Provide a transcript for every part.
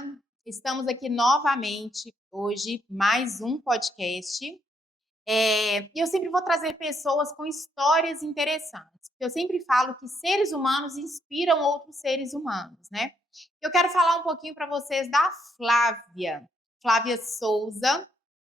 Olá, estamos aqui novamente hoje, mais um podcast. E eu sempre vou trazer pessoas com histórias interessantes. Eu sempre falo que seres humanos inspiram outros seres humanos, né? Eu quero falar um pouquinho para vocês da Flávia. Flávia Souza.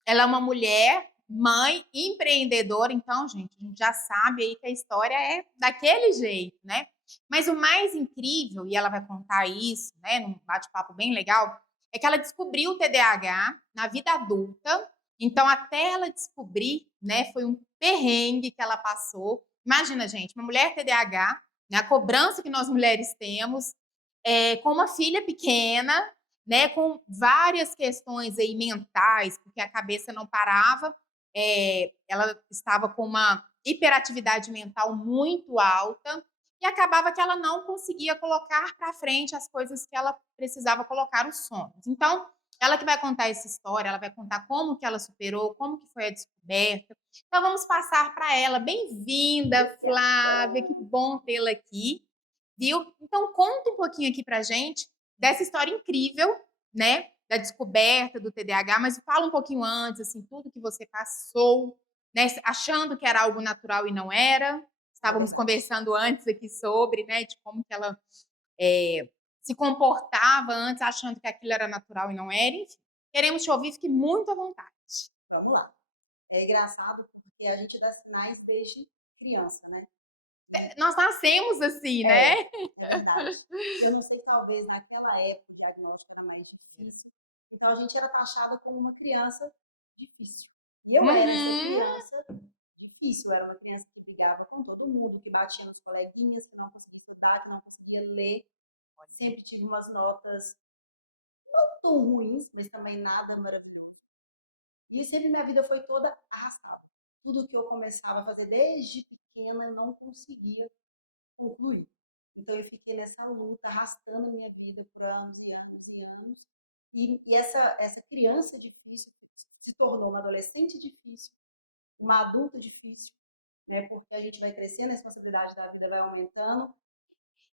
Ela é uma mulher, mãe, empreendedora. Então, gente, a gente já sabe aí que a história é daquele jeito, né? Mas o mais incrível, e ela vai contar isso, né, num bate-papo bem legal, é que ela descobriu o TDAH na vida adulta. Então, até ela descobrir, né, foi um perrengue que ela passou. Imagina, gente, uma mulher TDAH, né, a cobrança que nós mulheres temos, com uma filha pequena, né, com várias questões aí mentais, porque a cabeça não parava, ela estava com uma hiperatividade mental muito alta e acabava que ela não conseguia colocar para frente as coisas que ela precisava colocar, os sonhos. Então, ela que vai contar essa história, ela vai contar como que ela superou, como que foi a descoberta. Então, vamos passar para ela. Bem-vinda, Flávia, que bom tê-la aqui, viu? Então, conta um pouquinho aqui para gente dessa história incrível, né, da descoberta do TDAH, mas fala um pouquinho antes, assim, tudo que você passou, né, achando que era algo natural e não era. Estávamos conversando antes aqui sobre, né, de como que ela se comportava antes, achando que aquilo era natural e não era. Enfim, queremos te ouvir, fique muito à vontade. Vamos lá. É engraçado porque a gente dá sinais desde criança, né? Nós nascemos assim, É, né? é verdade. Eu não sei, talvez naquela época o diagnóstico era mais difícil. Então a gente era taxada como uma criança difícil. E eu era essa Uhum. criança difícil. Eu era uma criança que brigava com todo mundo, que batia nos coleguinhas, que não conseguia estudar, que não conseguia ler. Sempre tive umas notas não tão ruins, mas também nada maravilhoso. E sempre minha vida foi toda arrastada. Tudo que eu começava a fazer desde pequena eu não conseguia concluir. Então eu fiquei nessa luta, arrastando a minha vida por anos e anos e anos. E essa criança difícil se tornou uma adolescente difícil, uma adulta difícil, né? Porque a gente vai crescendo, a responsabilidade da vida vai aumentando.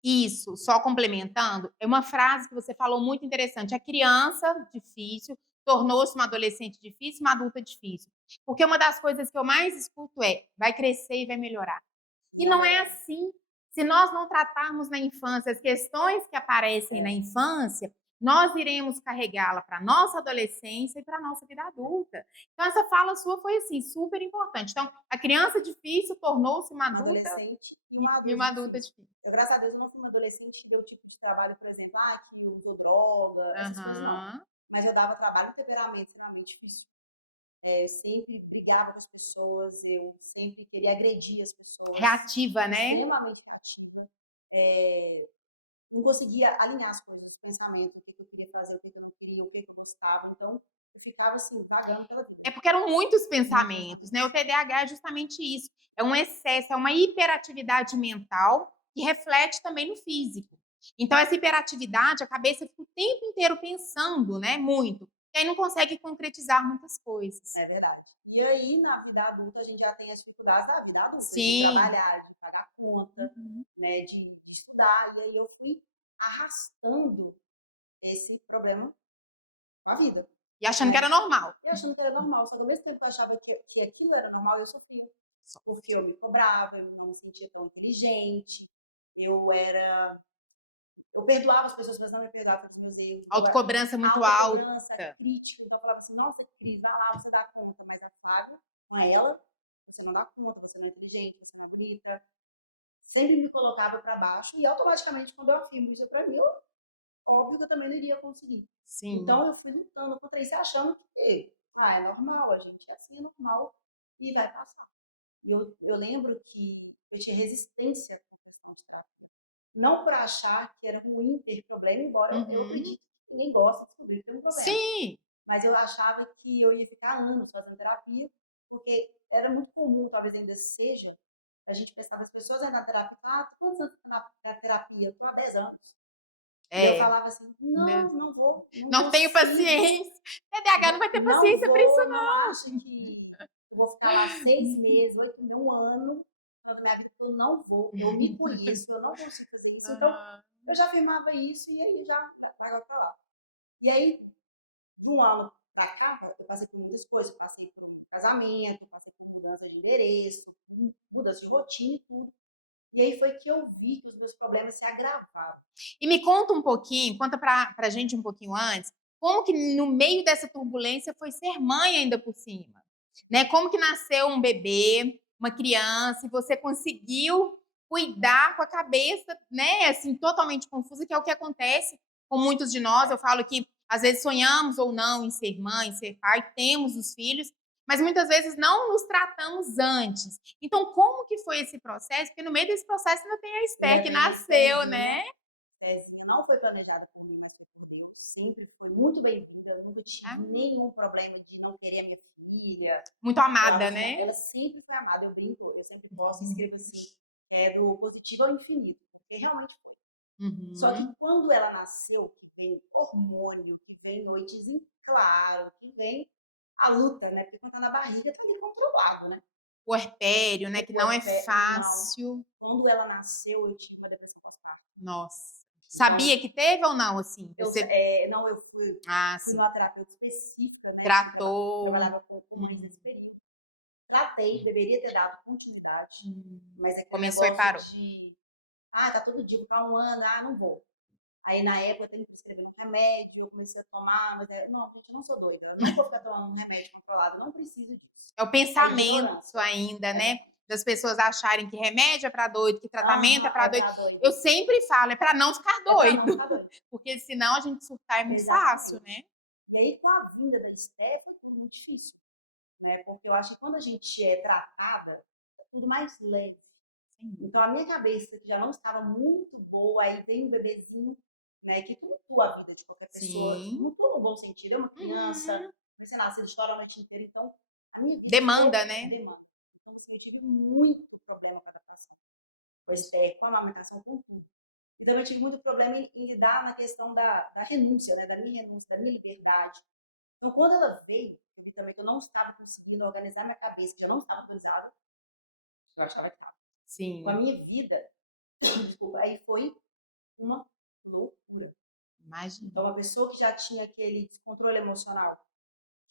Isso, só complementando, é uma frase que você falou muito interessante. A criança difícil tornou-se uma adolescente difícil, uma adulta difícil. Porque uma das coisas que eu mais escuto é: vai crescer e vai melhorar. E Não não é é assim. Se nós não tratarmos na infância as questões que aparecem na é, infância, nós iremos carregá-la para a nossa adolescência e para a nossa vida adulta. Então, essa fala sua foi, assim, super importante. Então, a criança difícil tornou-se uma uma adulta adolescente e uma e adulta uma adulta difícil. difícil. Eu, graças a Deus, eu não fui uma adolescente que deu tipo de trabalho, por exemplo, que usou droga, essas coisas não. Aham. Mas eu dava trabalho, um temperamento extremamente difícil. Eu sempre brigava com as pessoas, eu sempre queria agredir as pessoas, Reativa, né? extremamente reativa. É, não conseguia alinhar as coisas, os pensamentos, o que eu queria fazer, o que eu não queria, o que eu gostava. Então, eu ficava assim, pagando pela vida. É porque eram muitos Muitos pensamentos, né? O pensamentos. TDAH é justamente isso. É um excesso, é uma hiperatividade mental que reflete também no físico. Então, essa hiperatividade, a cabeça fica o tempo inteiro pensando, né? Muito. E aí não consegue concretizar muitas coisas. É verdade. E aí, na vida adulta, a gente já tem as dificuldades da vida adulta, de Sim. trabalhar, de pagar conta, Uhum. né, de estudar. E aí eu fui arrastando esse problema com a vida, E achando que né? era normal. E achando que era normal. Só que ao mesmo tempo que eu achava que aquilo era normal, eu sofria. Porque eu me cobrava, eu não me sentia tão inteligente, eu era. Eu perdoava as pessoas, mas não me perdoava pelos meus erros. Então, era Autocobrança muito alta. autocobrança, crítica. Então, eu falava assim: nossa, Cris, vai lá, você dá conta. Mas a Flávia, com ela, você não dá conta, você não é inteligente, você não é bonita. Sempre me colocava para baixo e automaticamente, quando eu afirmo isso para mim, óbvio que eu também não iria conseguir. Sim. Então, eu fui lutando contra isso, achando que, é normal, a gente é assim, é normal e vai passar. E eu lembro que eu tinha resistência com a questão de tratamento. Não por achar que era ruim ter problema, embora eu Uhum. acredite que ninguém gosta de descobrir que tem um problema. Sim. Mas eu achava que eu ia ficar anos fazendo terapia, porque era muito comum, talvez ainda seja, a gente pensava, as pessoas ainda na terapia, quantos anos na terapia? Eu estou há 10 anos. E eu É. falava assim, não, não vou, não Não tenho consigo, paciência. TDAH não vai ter não paciência para isso, vou, não não. acha que eu vou ficar lá 6 meses, 8 meses, um ano, toda minha vida, eu não vou, eu me conheço, eu não consigo fazer isso. Então, Aham. eu já afirmava isso e aí já largava para lá. E aí, de um ano para cá, eu passei por muitas coisas. Eu passei por casamento, passei por mudança de endereço, mudança de rotina e tudo. E aí foi que eu vi que os meus problemas se agravavam. E me conta um pouquinho, conta pra gente um pouquinho antes, como que no meio dessa turbulência foi ser mãe ainda por cima, né? Como que nasceu um bebê, uma criança, e você conseguiu cuidar com a cabeça, né, assim, totalmente confusa, que é o que acontece com muitos de nós. Eu falo que às vezes sonhamos ou não em ser mãe, ser pai, temos os filhos, mas muitas vezes não nos tratamos antes. Então, como que foi esse processo? Porque no meio desse processo ainda tem a Esther que nasceu, né? Que não foi planejada por mim, mas por Deus. Sempre foi muito bem-vinda, nunca Ah, tive nenhum problema de não querer a minha filha. muito amada, né? Ela sempre foi amada, eu brinco, eu sempre posto e escrevo assim, do positivo ao infinito, porque realmente foi. Só que quando ela nasceu, que vem hormônio, que vem noites em claro, que vem a luta, né? Porque quando tá na barriga, tá ali controlado, né? Puerpério, né? Que não é fácil. Quando ela nasceu, eu tive uma depressão pós-parto. Nossa. Então, Sabia que teve ou não, assim? Você... não, eu fui sim. numa terapeuta específica, né? Tratou. Eu trabalhava com mães nesse período. Tratei, deveria ter dado continuidade, mas é que começou e parou. Tá todo dia, tá um ano, não vou. Aí, na época, eu me prescrever um remédio, eu comecei a tomar, mas não, gente, eu não sou doida, eu não vou ficar tomando um remédio controlado, não preciso disso. É o pensamento ainda, né? Das pessoas acharem que remédio é para doido, que tratamento é para doido. Eu sempre falo, é para não ficar doido. Porque senão a gente surtar é muito fácil, né? E aí, com a vinda da Esther, foi tudo muito difícil. Né? Porque eu acho que quando a gente é tratada, é tudo mais leve. Então, a minha cabeça, que já não estava muito boa, aí vem um bebezinho, né, que tumultua a vida de qualquer pessoa. Tumultua no bom sentido, é uma criança, sei lá, você chora a noite inteira. Então, a minha vida demanda, né? Demanda. Então, assim, eu tive muito problema com a adaptação. Com a amamentação, com tudo. Então, eu tive muito problema em lidar na questão da renúncia, né, da minha renúncia, da minha liberdade. Então, quando ela veio, eu vi também que eu não estava conseguindo organizar minha cabeça, que eu não estava autorizada, eu achava que estava. Sim. Com a minha vida, desculpa, aí foi uma loucura. Imagina. Então, uma pessoa que já tinha aquele descontrole emocional,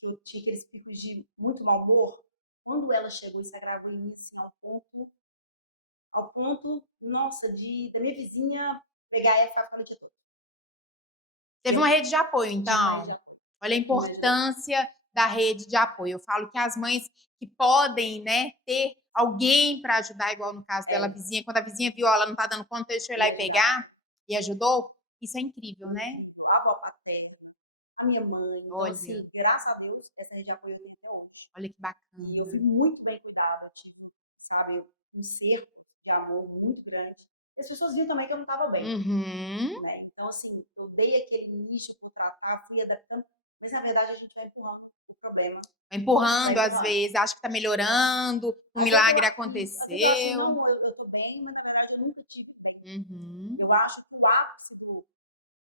que eu tinha aqueles picos de muito mau humor, quando ela chegou e se agravou em mim, assim, ao ponto, nossa, da minha vizinha pegar e ficar com a noite toda. Teve uma rede de apoio, então. Olha a importância da rede de apoio. Eu falo que as mães que podem, né, ter alguém para ajudar, igual no caso dela, a vizinha, quando a vizinha viu, ela não tá dando conta, deixou ir lá e pegar e ajudou, isso é incrível, né? A avó paterna, a minha mãe. Então, assim, graças a Deus, essa rede de apoio eu tenho até hoje. Olha que bacana. E eu fui muito bem cuidada, tipo, sabe, um cerco de amor muito grande. E as pessoas viam também que eu não estava bem. Né? Então, assim, eu dei aquele nicho por tratar, fui adaptando, mas na verdade a gente vai empurrando o problema. Empurrando, às vezes, acho que tá melhorando, um milagre aconteceu. Eu acho, não, eu tô bem, mas na verdade eu nunca tive bem. Eu acho que o ápice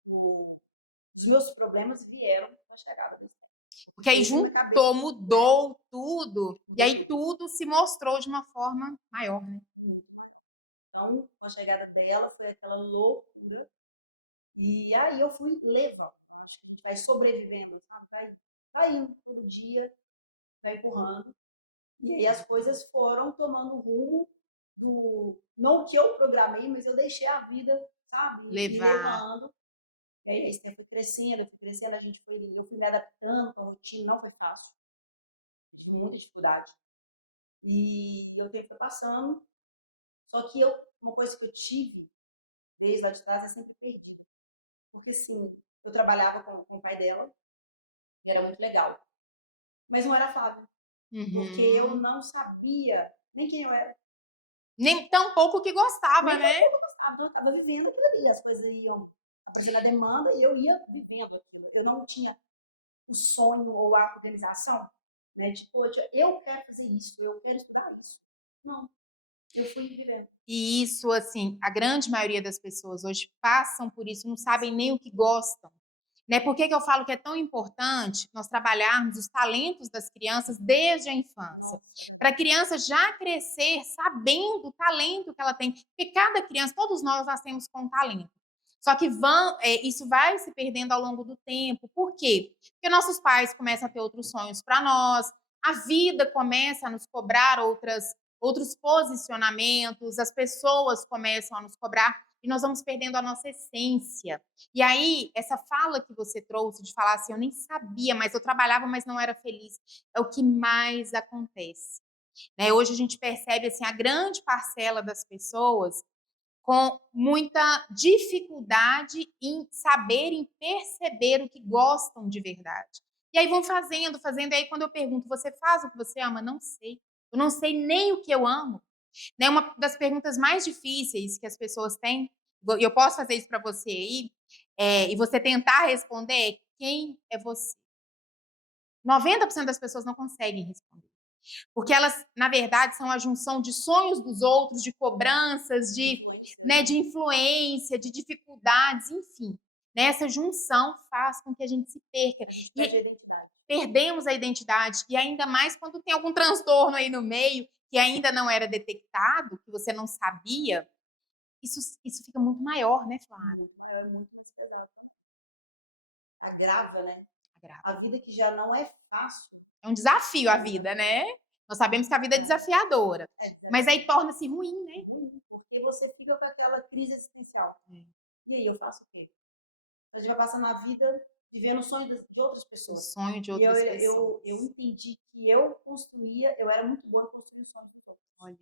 dos meus problemas vieram com a chegada desse tempo. Porque aí juntou, mudou tudo, e aí tudo se mostrou de uma forma maior, né? Então, com a chegada dela, foi aquela loucura. E aí eu fui levando. Acho que a gente vai sobrevivendo, sabe? Vai indo todo dia, vai empurrando. E aí as coisas foram tomando rumo não que eu programei, mas eu deixei a vida, sabe? Levando. E aí esse tempo foi crescendo, a gente eu fui me adaptando com a rotina, não foi fácil. Tive muita dificuldade. E o tempo foi passando. Só que uma coisa que eu tive desde lá de trás é sempre perdida. Porque, assim, eu trabalhava com o pai dela, e era muito legal. Mas não era Flávia. Porque eu não sabia nem quem eu era. Nem tão pouco que gostava, né? Nem pouco eu gostava. Eu estava vivendo aquilo ali. As coisas iam aparecendo a demanda e eu ia vivendo aquilo. Eu não tinha o sonho ou a organização, né? Tipo, eu quero fazer isso, eu quero estudar isso. Não. Eu fui vivendo. E isso, assim, a grande maioria das pessoas hoje passam por isso, não sabem nem o que gostam. Né? Por que eu falo que é tão importante nós trabalharmos os talentos das crianças desde a infância? Para a criança já crescer sabendo o talento que ela tem. Porque cada criança, todos nós nascemos com um talento. Só que isso vai se perdendo ao longo do tempo. Por quê? Porque nossos pais começam a ter outros sonhos para nós, a vida começa a nos cobrar outros posicionamentos, as pessoas começam a nos cobrar e nós vamos perdendo a nossa essência. E aí, essa fala que você trouxe de falar assim, eu nem sabia, mas eu trabalhava, mas não era feliz, é o que mais acontece. Né? Hoje a gente percebe assim, a grande parcela das pessoas com muita dificuldade em saber, em perceber o que gostam de verdade. E aí vão fazendo, e aí quando eu pergunto, você faz o que você ama? Não sei. Eu não sei nem o que eu amo. Né? Uma das perguntas mais difíceis que as pessoas têm, e eu posso fazer isso para você aí, e você tentar responder, é quem é você? 90% das pessoas não conseguem responder. Porque elas, na verdade, são a junção de sonhos dos outros, de cobranças, de influência, de dificuldades, enfim. Né? Essa junção faz com que a gente se perca. E perdemos a identidade. E ainda mais quando tem algum transtorno aí no meio, que ainda não era detectado, que você não sabia, isso fica muito maior, né, Flávia? É muito mais pesado. Agrava, né? Agrava. A vida que já não é fácil. É um desafio a vida, né? Nós sabemos que a vida é desafiadora. Mas aí torna-se ruim, né? Porque você fica com aquela crise existencial. E aí, eu faço o quê? A gente vai passando a vida vivendo o sonho de outras pessoas. O sonho de outras pessoas. Eu entendi que eu era muito boa em construir o sonho dos outros. Olha.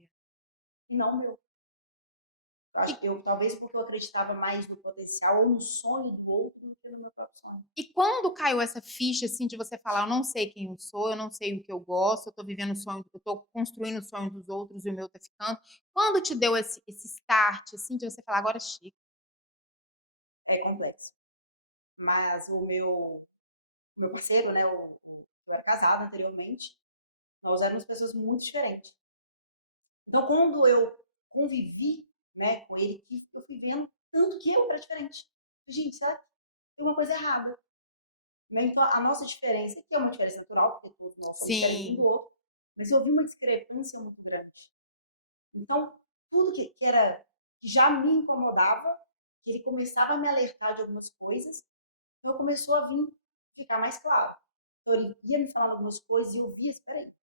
E não o meu. Talvez porque eu acreditava mais no potencial ou no sonho do outro do que no meu próprio sonho. E quando caiu essa ficha, assim, de você falar, eu não sei quem eu sou, eu não sei o que eu gosto, eu tô vivendo o sonho, eu tô construindo o sonho dos outros e o meu tá ficando. Quando te deu esse start, assim, de você falar, agora chega? É complexo. Mas o meu parceiro, né, eu era casada anteriormente, nós éramos pessoas muito diferentes. Então, quando eu convivi, né, com ele, que eu fui vendo tanto que eu era diferente. Gente, sabe? Tem uma coisa errada. Né? Então, a nossa diferença, que é uma diferença natural, porque todos nós somos diferentes um do outro, mas eu vi uma discrepância muito grande. Então, tudo que já me incomodava, que ele começava a me alertar de algumas coisas, então começou a ficar mais claro. Então, ele ia me falando algumas coisas e eu via, espera aí,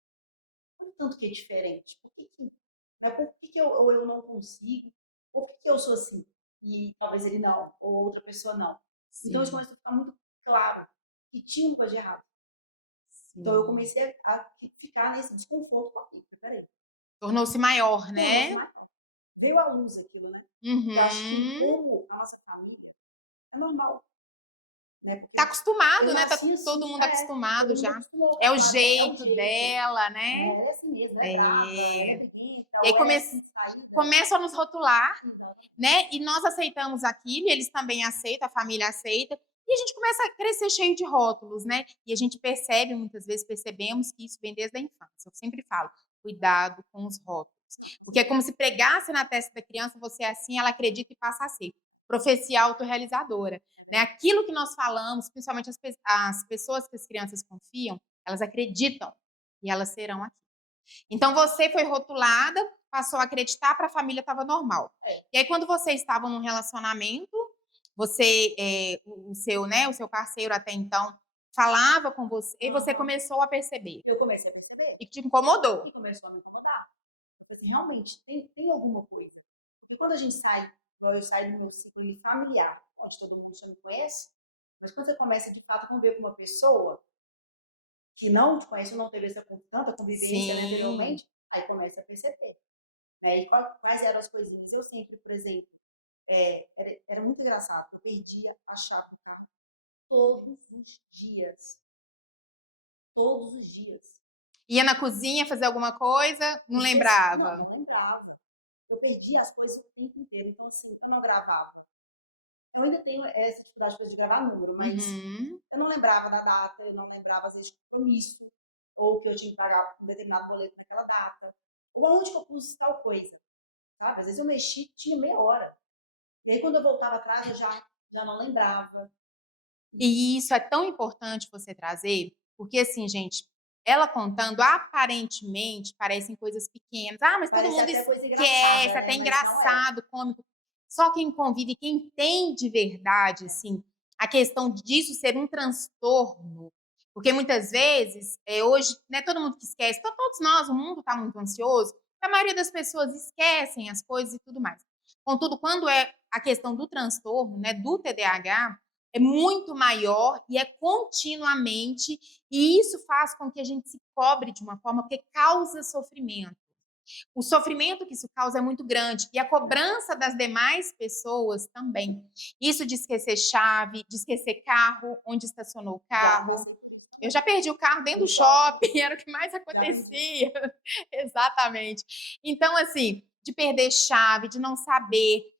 olha o tanto que é diferente. Por que eu não consigo? Por que eu sou assim? E talvez ele não, ou outra pessoa não. Sim. Então, isso começou a ficar muito claro que tinha uma coisa de errado. Sim. Então, eu comecei a ficar nesse desconforto com aquilo. Peraí. Tornou-se maior, né? Tornou-se maior. Veio à luz aquilo, né? Uhum. Eu acho que como a nossa família é normal. Né? Tá acostumado, né? Tá assim, todo mundo acostumado já. Acostumou, é o jeito dela, né? É assim mesmo, é brava, é briguenta, e aí começam a nos rotular, né? E nós aceitamos aquilo, e eles também aceitam, a família aceita, e a gente começa a crescer cheio de rótulos, né? E a gente percebe, muitas vezes percebemos que isso vem desde a infância. Eu sempre falo, cuidado com os rótulos. Porque é como se pregasse na testa da criança, você é assim, ela acredita e passa a ser. Profecia autorrealizadora. Né? Aquilo que nós falamos, principalmente as pessoas que as crianças confiam, elas acreditam e elas serão aqui. Então, você foi rotulada, passou a acreditar, para a família estava normal. E aí, quando vocês estavam num relacionamento, o seu parceiro até então falava com você, e você começou a perceber. Eu comecei a perceber. E te incomodou. E começou a me incomodar. Eu falei assim, realmente, tem alguma coisa. E quando a gente sai, igual eu saio do meu ciclo familiar, onde todo mundo já me conhece, mas quando você começa, de fato, a conviver com uma pessoa que não te conhece, ou não teve tanta convivência anteriormente, aí começa a perceber. Né? E quais eram as coisinhas? Eu sempre, por exemplo, era muito engraçado, eu perdia a chave do carro todos os dias. Todos os dias. Ia na cozinha fazer alguma coisa, não lembrava? Não lembrava. Eu perdia as coisas o tempo inteiro, então assim, eu não gravava. Eu ainda tenho essa dificuldade de gravar número, mas eu não lembrava da data, eu não lembrava, às vezes, de compromisso, ou que eu tinha que pagar um determinado boleto naquela data, ou aonde que eu pus tal coisa, sabe? Às vezes eu mexi, tinha meia hora. E aí, quando eu voltava atrás, eu já não lembrava. E isso é tão importante você trazer, porque assim, gente, ela contando, aparentemente, parecem coisas pequenas. Ah, mas todo mundo esquece, até engraçado, cômico. Só quem convive, quem tem de verdade, assim, a questão disso ser um transtorno, porque muitas vezes, hoje, né, todo mundo que esquece, então, todos nós, o mundo está muito ansioso, a maioria das pessoas esquecem as coisas e tudo mais. Contudo, quando é a questão do transtorno, né, do TDAH, é muito maior e é continuamente, e isso faz com que a gente se cobre de uma forma que causa sofrimento. O sofrimento que isso causa é muito grande e a cobrança das demais pessoas também. Isso de esquecer chave, de esquecer carro, onde estacionou o carro. Eu já perdi o carro dentro do shopping, era o que mais acontecia. Exatamente. Então, assim, de perder chave, de não saber.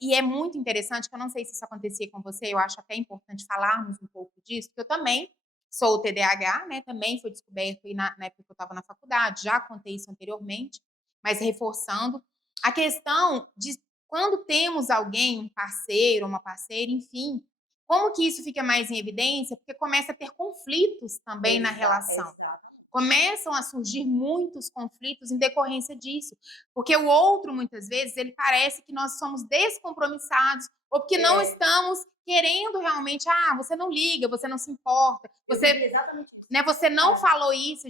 E é muito interessante, que eu não sei se isso acontecia com você, eu acho até importante falarmos um pouco disso, porque eu também sou o TDAH, né? Também foi descoberto na época que eu estava na faculdade, já contei isso anteriormente, mas reforçando. A questão de quando temos alguém, um parceiro, uma parceira, enfim, como que isso fica mais em evidência? Porque começa a ter conflitos também na relação. Começam a surgir muitos conflitos em decorrência disso. Porque o outro, muitas vezes, ele parece que nós somos descompromissados ou porque não estamos querendo realmente, você não liga, você não se importa, Exatamente isso. Né, você não falou isso,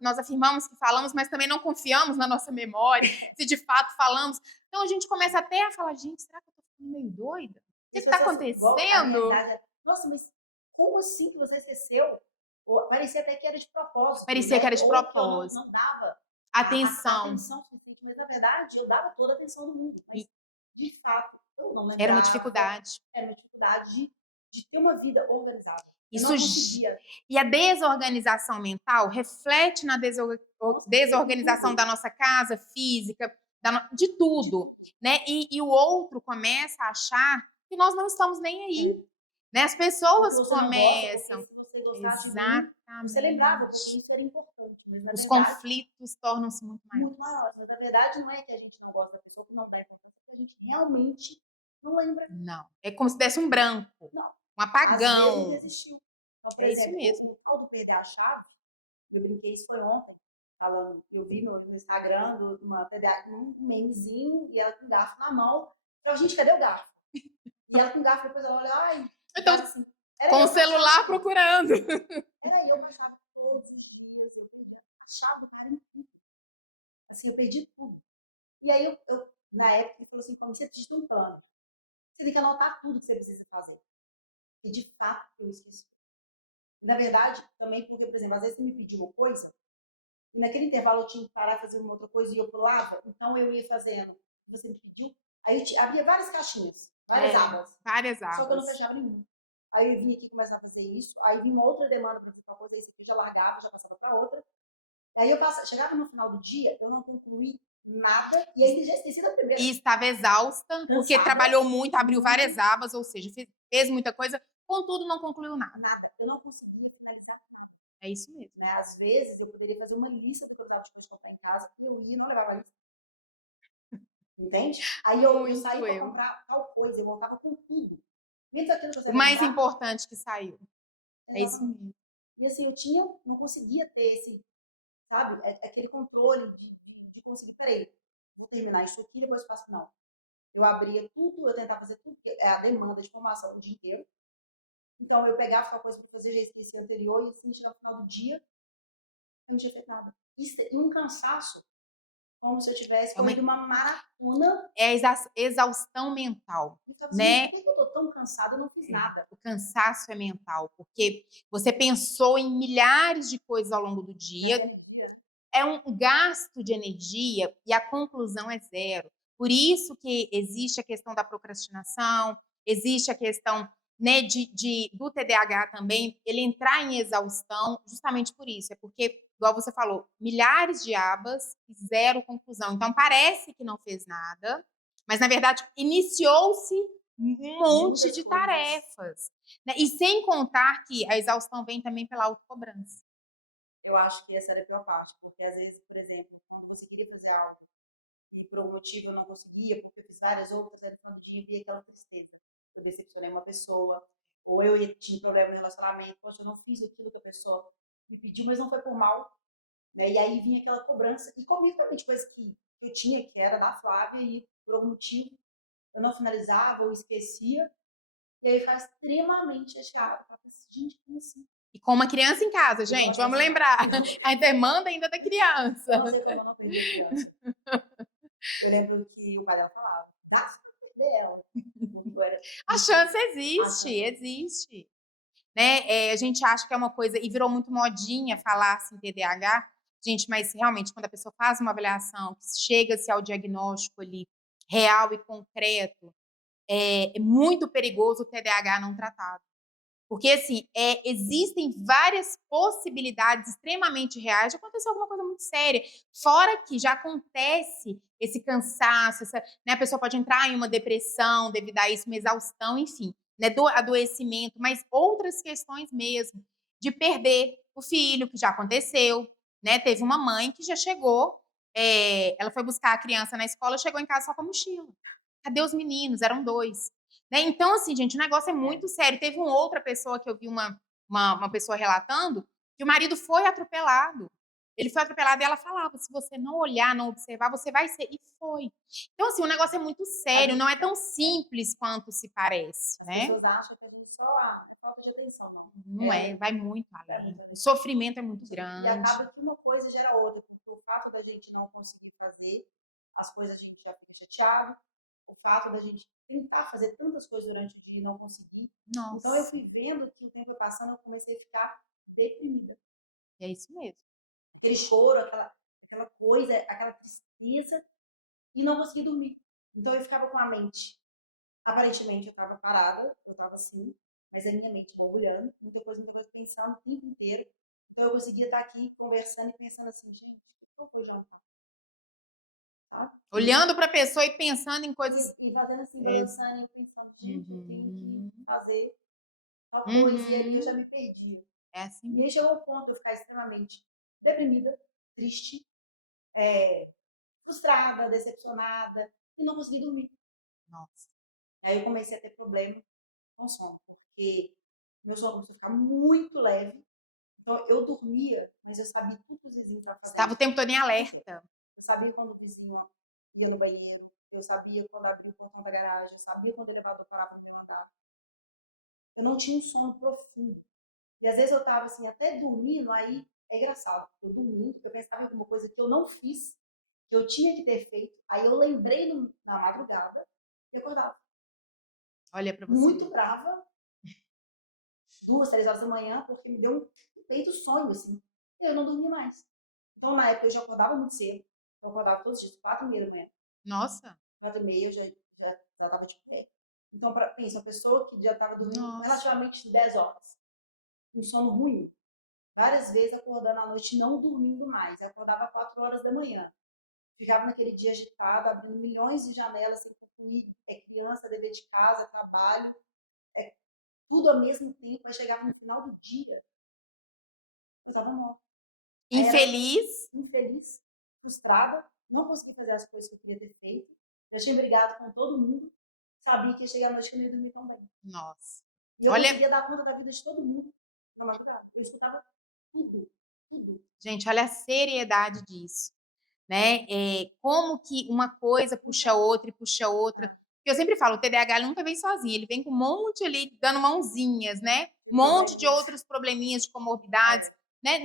nós afirmamos que falamos, mas também não confiamos na nossa memória, se de fato falamos. Então a gente começa até a falar, gente, será que eu tô ficando meio doida? O que está acontecendo? Nossa, mas como assim que você esqueceu? Parecia até que era de propósito. Parecia que era de propósito. Não dava atenção. atenção suficiente, mas na verdade eu dava toda a atenção do mundo. Mas de fato, eu não lembrava. Era uma dificuldade. Era uma dificuldade de ter uma vida organizada. E a desorganização mental reflete na desorganização da nossa casa física, de tudo, né? E o outro começa a achar que nós não estamos nem aí. Né? As pessoas começam. Se você gostasse de mim, você lembrava, porque isso era importante. Mas, os conflitos tornam-se muito maiores. Muito maiores. Mas, na verdade, não é que a gente não gosta da pessoa, que não dá importância, que a gente realmente não lembra. Não. É como se desse um branco. Não. Um apagão. Às vezes existiu. Então, por exemplo, isso mesmo. O tal do perder a chave, eu brinquei, isso foi ontem, falando, eu vi no Instagram de uma TDA, um memezinho, e ela com um garfo na mão. Então, gente, cadê o garfo? E ela com o garfo, depois ela olha, ai, então, assim, com o celular procurando. E eu baixava todos os dias, eu perdi a chave do cara inteiro. Assim, eu perdi tudo. E aí, eu na época, ele falou assim, como você precisa de um plano. Você tem que anotar tudo que você precisa fazer. E, de fato, eu esqueci. Na verdade, também porque, por exemplo, às vezes você me pediu uma coisa, e naquele intervalo eu tinha que parar e fazer uma outra coisa e eu pulava, então eu ia fazendo. Você me pediu, aí eu abria várias caixinhas, várias abas. Várias abas. Só que eu não fechava nenhuma. Aí eu vinha aqui começar a fazer isso, aí vinha uma outra demanda para fazer uma coisa, aí eu já largava, já passava para outra. Aí eu chegava no final do dia, eu não concluí nada, e ainda já esqueci da primeira. E estava exausta, porque trabalhou muito, abriu várias abas, ou seja, fez muita coisa, contudo não concluiu nada. Nada, eu não conseguia finalizar nada. É isso mesmo. Né? Às vezes eu poderia fazer uma lista do que eu estava de comprar em casa, e eu ia e não levava a lista. Entende? Aí eu saía para comprar tal coisa, eu voltava com tudo. O mais importante que saiu. É isso mesmo. E assim, eu não conseguia ter esse, sabe, aquele controle de conseguir, peraí, vou terminar isso aqui, depois faço, não. Eu abria tudo, eu tentava fazer tudo, porque é a demanda de formação o dia inteiro. Então, eu pegava tal coisa para fazer, já esqueci anterior, e assim, chegava no final do dia, eu não tinha feito nada. E um cansaço, como se eu tivesse corrido uma maratona. É a exaustão mental, né? Por que eu tô tão cansada? Eu não fiz nada. O cansaço é mental, porque você pensou em milhares de coisas ao longo do dia. É um gasto de energia e a conclusão é zero. Por isso que existe a questão da procrastinação, existe a questão, né, do TDAH também, ele entrar em exaustão justamente por isso. É porque, igual você falou, milhares de abas e zero conclusão. Então, parece que não fez nada, mas, na verdade, iniciou-se um monte de tarefas. Né? E sem contar que a exaustão vem também pela autocobrança. Eu acho que essa era a pior parte, porque às vezes, por exemplo, eu não conseguiria fazer algo e por algum motivo eu não conseguia, porque eu fiz várias outras, era quando eu via aquela tristeza. Eu decepcionei uma pessoa, ou eu tinha problema no relacionamento, poxa, eu não fiz aquilo que a pessoa me pediu, mas não foi por mal. Né? E aí vinha aquela cobrança, e comigo também, de coisa que eu tinha, que era da Flávia, e por algum motivo eu não finalizava ou esquecia, e aí eu ficava extremamente chateada. Eu falava assim, gente, como assim? E com uma criança em casa, Eu gente, gosto vamos assim, lembrar. A demanda ainda da criança. não sei como eu não perdi a criança. Eu lembro que o pai dela falava, dá pra perder ela. Eu era A muito chance a existe, chance. existe. Né? A gente acha que é uma coisa, e virou muito modinha falar assim, TDAH, gente, mas realmente quando a pessoa faz uma avaliação, chega-se ao diagnóstico ali real e concreto, é muito perigoso o TDAH não tratado. Porque, assim, existem várias possibilidades extremamente reais de acontecer alguma coisa muito séria. Fora que já acontece esse cansaço, né, a pessoa pode entrar em uma depressão devido a isso, uma exaustão, enfim, né, do adoecimento, mas outras questões mesmo, de perder o filho, que já aconteceu, né? Teve uma mãe que já chegou, ela foi buscar a criança na escola, chegou em casa só com a mochila. Cadê os meninos? Eram 2. Né? Então, assim, gente, o negócio é muito sério. Teve uma outra pessoa que eu vi uma pessoa relatando que o marido foi atropelado. Ele foi atropelado e ela falava: se você não olhar, não observar, você vai ser. E foi. Então, assim, o negócio é muito sério, não é tão simples quanto se parece, As né? pessoas acham que é só é falta de atenção, não. Não é, vai muito É além. muito O sofrimento é muito E grande. acaba que uma coisa gera outra, porque o fato da gente não conseguir fazer as coisas, a gente já fica chateado, o fato da gente tentar fazer tantas coisas durante o dia e não conseguir. Então eu Nossa, fui vendo que o tempo foi passando, eu comecei a ficar deprimida. é isso mesmo. Aquele choro, aquela coisa, aquela tristeza, e não conseguia dormir. Então eu ficava com a mente. Aparentemente eu estava parada, eu estava assim, mas a minha mente borbulhando, muita coisa pensando o tempo inteiro. Então eu conseguia estar aqui conversando e pensando assim, gente, qual foi o jantar? Sabe? Olhando para a pessoa e pensando em coisas. E fazendo assim, balançando e pensando, gente, eu tenho que Uhum. fazer tal coisa. E ali eu já Uhum. me perdi. É assim E aí mesmo. chegou o ponto de eu ficar extremamente deprimida, triste, frustrada, decepcionada e não conseguia dormir. Nossa. Aí eu comecei a ter problema com sono, porque meu sono começou a ficar muito leve. Então eu dormia, mas eu sabia tudo que os vizinhos estavam fazendo. Estava o tempo todo em alerta. Eu sabia quando o vizinho ia no banheiro, eu sabia quando abria o portão da garagem, eu sabia quando o elevador parava no andar. Eu não tinha um sono profundo. E às vezes eu estava assim, até dormindo, aí é engraçado. Eu dormindo, eu pensava em alguma coisa que eu não fiz, que eu tinha que ter feito. Aí eu lembrei na madrugada e acordava. Olha para você Muito ver. brava, 2, 3 horas da manhã, porque me deu um peito sonho, assim. E eu não dormia mais. Então, na época, eu já acordava muito cedo. Eu acordava todos os dias, 4h30 da manhã. Nossa, 4h30 eu já estava de pé. Então, pensa, uma pessoa que já estava dormindo nossa. relativamente 10 horas, um sono ruim, várias vezes acordando à noite não dormindo mais. Eu acordava 4 horas da manhã. Ficava naquele dia agitado, abrindo milhões de janelas sem concluir. É criança, dever de casa, trabalho, tudo ao mesmo tempo. Aí chegava no final do dia, eu estava morta. Aí era Infeliz. infeliz, frustrada, não consegui fazer as coisas que eu queria ter feito. Já tinha brigado com todo mundo, sabia que ia chegar à noite que eu não ia dormir tão bem. Nossa. E eu Olha, conseguia dar conta da vida de todo mundo na madrugada. Eu escutava tudo, tudo. gente, olha a seriedade disso, né? Como que uma coisa puxa outra e puxa outra. Porque eu sempre falo, o TDAH ele nunca vem sozinho, ele vem com um monte ali dando mãozinhas, né? Um monte de outros probleminhas, de comorbidades, né?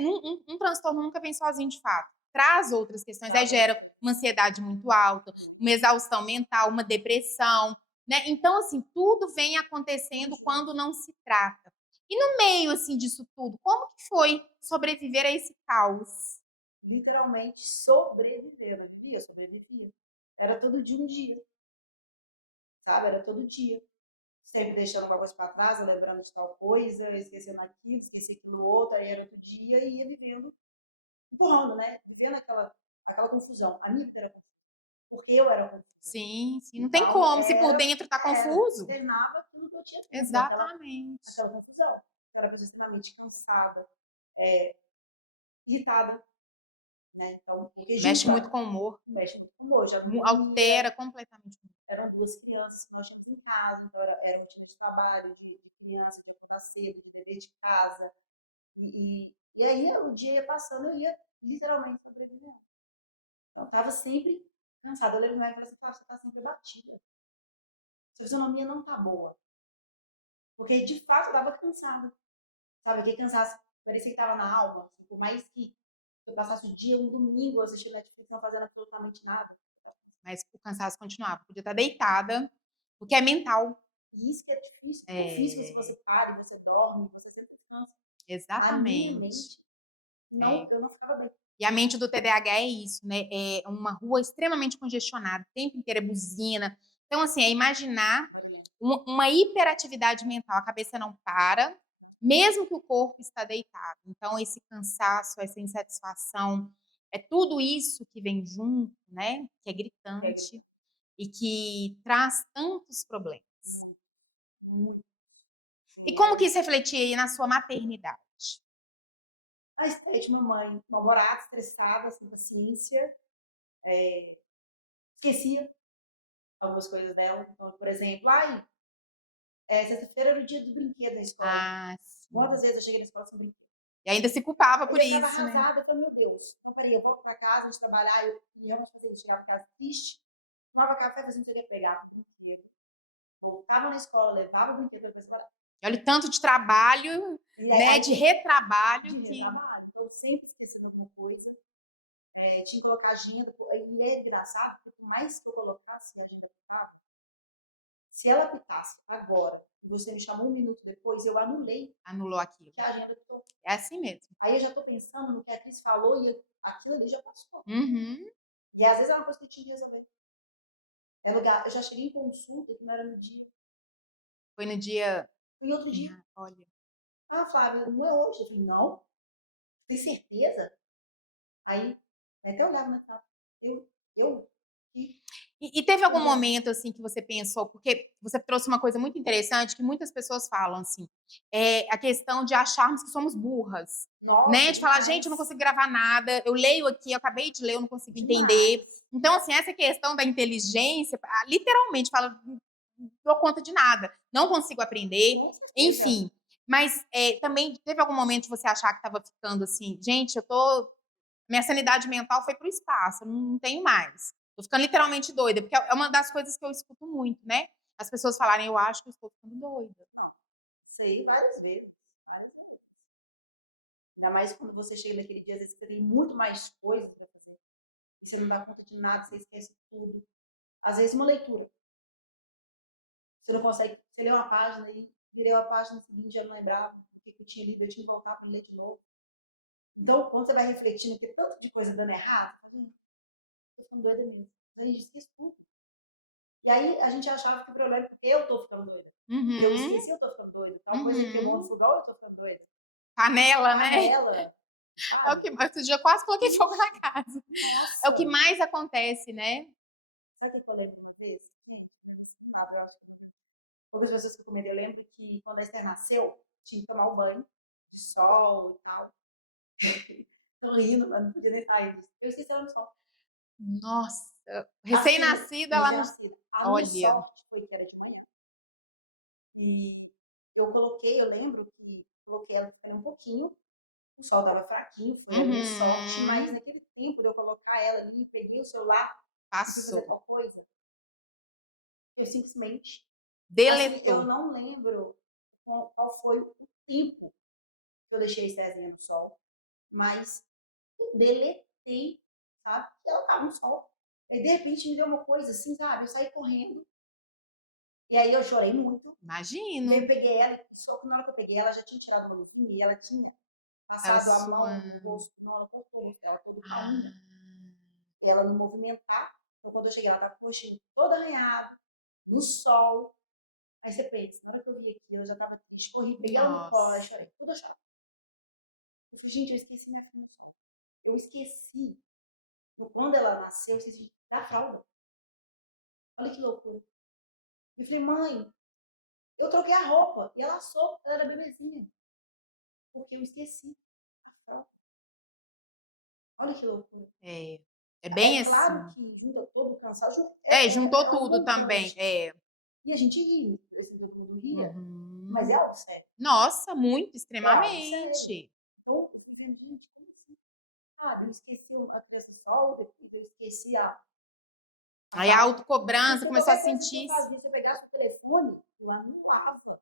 Um transtorno nunca vem sozinho de fato. Traz outras questões, aí gera uma ansiedade muito alta, uma exaustão mental, uma depressão, né? Então, assim, tudo vem acontecendo quando não se trata. E no meio, assim, disso tudo, como que foi sobreviver a esse caos? Literalmente sobreviver. Eu vivia, sobrevivia. Era todo dia um dia, sabe? Era todo dia. Sempre deixando uma coisa para trás, lembrando de tal coisa, esquecendo aquilo, esqueci aquilo outro, aí era outro dia e ia vivendo, empurrando, né? Vivendo aquela confusão. A minha vida era confusão. Porque eu era confusa. Sim, sim. Não tem Então, como, se por dentro tá confuso. externava tudo que eu tinha dentro, Exatamente. aquela confusão. Eu era uma pessoa extremamente cansada, irritada, né? Então, porque Mexe muito junta, com o humor, mexe muito com o humor, já não dormia, altera completamente o humor. eram 2 crianças que nós tínhamos em casa, então era rotina de trabalho, de criança, de acordar cedo, de dever de casa. E aí o dia ia passando, eu ia literalmente sobrevivendo. Então, eu estava sempre cansada. Eu lembro que minha mãe falou assim, você está sempre abatida. sua fisionomia não tá boa. Porque, de fato, eu tava cansada. Sabe, aquele cansaço, parecia que tava na alma. Assim, por mais que eu passasse o dia, um domingo, assistindo Netflix, não fazendo absolutamente nada. Mas o cansaço continuava. Podia estar deitada, porque é mental. E isso que é difícil. É difícil se É, você para, você dorme, você sempre descansa. A minha exatamente. mente, não, É. eu não ficava bem. E a mente do TDAH é isso, né? É uma rua extremamente congestionada, o tempo inteiro é buzina. Então, assim, é imaginar uma hiperatividade mental. A cabeça não para, mesmo que o corpo está deitado. Então, esse cansaço, essa insatisfação, é tudo isso que vem junto, né? Que é gritante e que traz tantos problemas. Muito. E como que isso refletia aí na sua maternidade? A estresse de mamãe, mal-humorada, estressada, sem paciência, esquecia algumas coisas dela. Então, por exemplo, sexta-feira era o dia do brinquedo na escola. Ah, sim. Quantas vezes eu cheguei na escola sem brinquedo? E ainda se culpava E por eu ficava isso, né? arrasada, eu falei, meu Deus, então peraí, eu volto pra casa, antes de trabalhar, eu ia realmente fazer isso. Chegava em casa triste, tomava café, fazia não sei o que, pegava o brinquedo, voltava na escola, levava o brinquedo pra trabalhar. E olha o tanto de trabalho, E né? aí, De retrabalho de que. retrabalho. Então, eu sempre esqueci de alguma coisa. Tinha que colocar agenda. E é engraçado, porque por mais que eu colocasse a agenda apitar, se ela apitasse agora e você me chamou um minuto depois, eu anulei Anulou aquilo. que a agenda apitou. É assim mesmo. Aí eu já tô pensando no que a Cris falou e aquilo ali já passou. Uhum. E às vezes é uma coisa que eu tinha que resolver. Eu já cheguei em consulta que não era no dia. Foi no dia. Foi em outro dia. Ah, olha. Ah, Flávia, não é hoje. Eu falei, não, tem certeza? Aí, até olhava no WhatsApp. Eu, que E teve algum projeto. momento assim que você pensou, porque você trouxe uma coisa muito interessante que muitas pessoas falam assim, é a questão de acharmos que somos burras, né? Nossa, De falar, gente, eu não demais. consigo gravar nada, eu leio aqui, eu acabei de ler, eu não consigo entender. Demais. Então, assim, essa questão da inteligência, literalmente fala, não dou conta de nada, não consigo aprender, Com certeza. enfim. Mas também teve algum momento de você achar que estava ficando assim, gente, minha sanidade mental foi pro espaço, eu não tenho mais. Tô ficando literalmente doida, porque é uma das coisas que eu escuto muito, né? As pessoas falarem, eu acho que eu estou ficando doida. Não, sei várias vezes. Várias vezes. Ainda mais quando você chega naquele dia, às vezes você tem muito mais coisas para fazer. E você não dá conta de nada, você esquece tudo. Às vezes uma leitura. Você não consegue, você lê uma página e virei a página seguinte, já não lembrava o que eu tinha lido, eu tinha que voltar para ler de novo. Então, quando você vai refletindo, tem tanto de coisa dando errado, tô ficando doida mesmo. A gente esquece tudo. E aí a gente achava que o problema é porque eu tô ficando doida. Eu Uhum, esqueci, eu tô ficando doida. Tal coisa que eu uhum. amo futebol, eu tô ficando doida. Panela, né? Panela, É o sabe? que mais. Outro dia eu quase coloquei fogo na casa. É o que Nossa! mais acontece, né? Sabe o que eu lembro uma vez? Gente, não me nada, eu acho. Poucas pessoas que eu comentei, eu lembro que quando a Esther nasceu, tinha que tomar um banho de sol e tal. Tô rindo, mas não podia nem sair disso. Eu esqueci ela no sol. Nossa, Assim, recém-nascida, ela não. recém-nascida. A minha Olha. sorte foi que era de manhã. E eu lembro que coloquei ela um pouquinho, o sol tava fraquinho, foi a minha sorte, mas Uhum. naquele tempo de eu colocar ela ali, peguei o celular e fui fazer Passou. tal coisa, eu simplesmente, assim, eu Deletou. não lembro qual foi o tempo que eu deixei a Cezinha no sol, mas eu deletei, sabe? E ela tava no sol. Aí, de repente, me deu uma coisa assim, sabe? Eu saí correndo, e aí eu chorei muito, e aí eu Imagino. peguei ela, só que na hora que eu peguei ela, já tinha tirado uma luvinha, e ela tinha Tava passado a mão no suando. rosto, não, ela cortou o rosto dela todo com a unha, Ah, ela não movimentar. Então, quando eu cheguei, ela tava com o rostinho todo arranhado, no sol. Aí você pensa, na hora que eu vi aquilo, eu já tava triste, corri, peguei ela no colo, aí nossa. chorei, tudo achava. Eu falei, gente, eu esqueci minha filha no sol. Eu esqueci, quando ela nasceu, eu esqueci da fralda. Olha que loucura. Eu falei, mãe, eu troquei a roupa. E ela assou, ela era bebezinha. Porque eu esqueci a fralda. Olha que loucura. É, é É bem claro assim. que junta todo o cansaço, Juntou é um tudo também. montante. E a gente ri, esse do mundo ria, mas Uhum. é algo sério. Nossa, muito, É algo sério. extremamente. Então, eu fui vendo, gente, como assim? Ah, eu esqueci a criança sol, depois eu esqueci Aí a autocobrança Porque começou a qualquer coisa que sentir. eu fazia, se eu pegasse o telefone, eu anulava.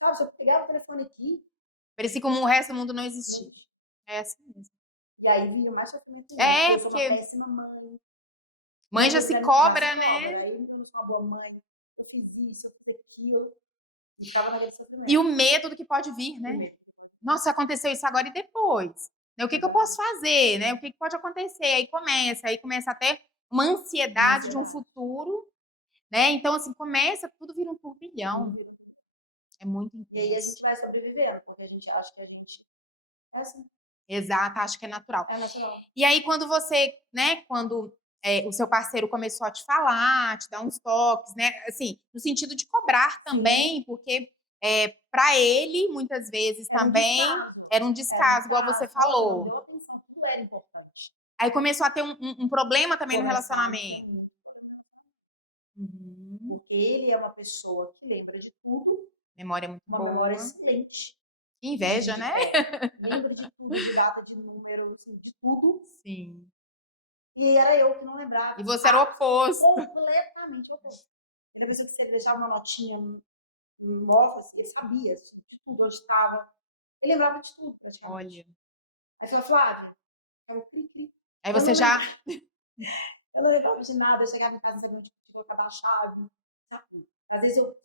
Sabe, se eu pegava o telefone aqui, Parecia como o resto do mundo não não existia. existia. É assim mesmo. E aí vinha mais sofrimento ainda, porque É, eu sou uma porque péssima mãe. mãe já Mãe se já se cobra, cobra. né? Aí eu não sou uma boa mãe, eu fiz isso, eu fiz aquilo. E ficava naquele E sofrimento. o medo do que pode vir, né? Nossa, aconteceu isso agora e depois. Né? O que eu posso fazer, né? O que pode acontecer? Aí começa até uma ansiedade de um futuro, né? Então, assim, começa, tudo vira um turbilhão. É muito E aí a gente intenso. vai sobrevivendo, porque a gente acha que a gente é assim, Exato, acho que é natural. é natural. E aí, quando você, né, quando o seu parceiro começou a te falar, te dar uns toques, né, assim, no sentido de cobrar também, porque para ele, muitas vezes Era um também, descaso. era um descaso, igual você Não falou. deu atenção, tudo era importante. Aí começou a ter um problema também no Começou a ter relacionamento. muito problema. Uhum. Porque ele é uma pessoa que lembra de tudo, Memória muito uma boa. memória excelente. Que inveja, né? Lembra de tudo, de data, de número, assim, de tudo. Sim. E era eu que não lembrava. E você era o oposto. Completamente oposto. Ele pensou que você deixava uma notinha no office, ele sabia de tudo, onde estava. Ele lembrava de tudo, praticamente. Olha. Aí falou, Flávia, eu cri-cri. Aí Eu você não já. Eu não lembrava de nada, eu chegava em casa não sabia onde colocar a chave, sabe? Às vezes eu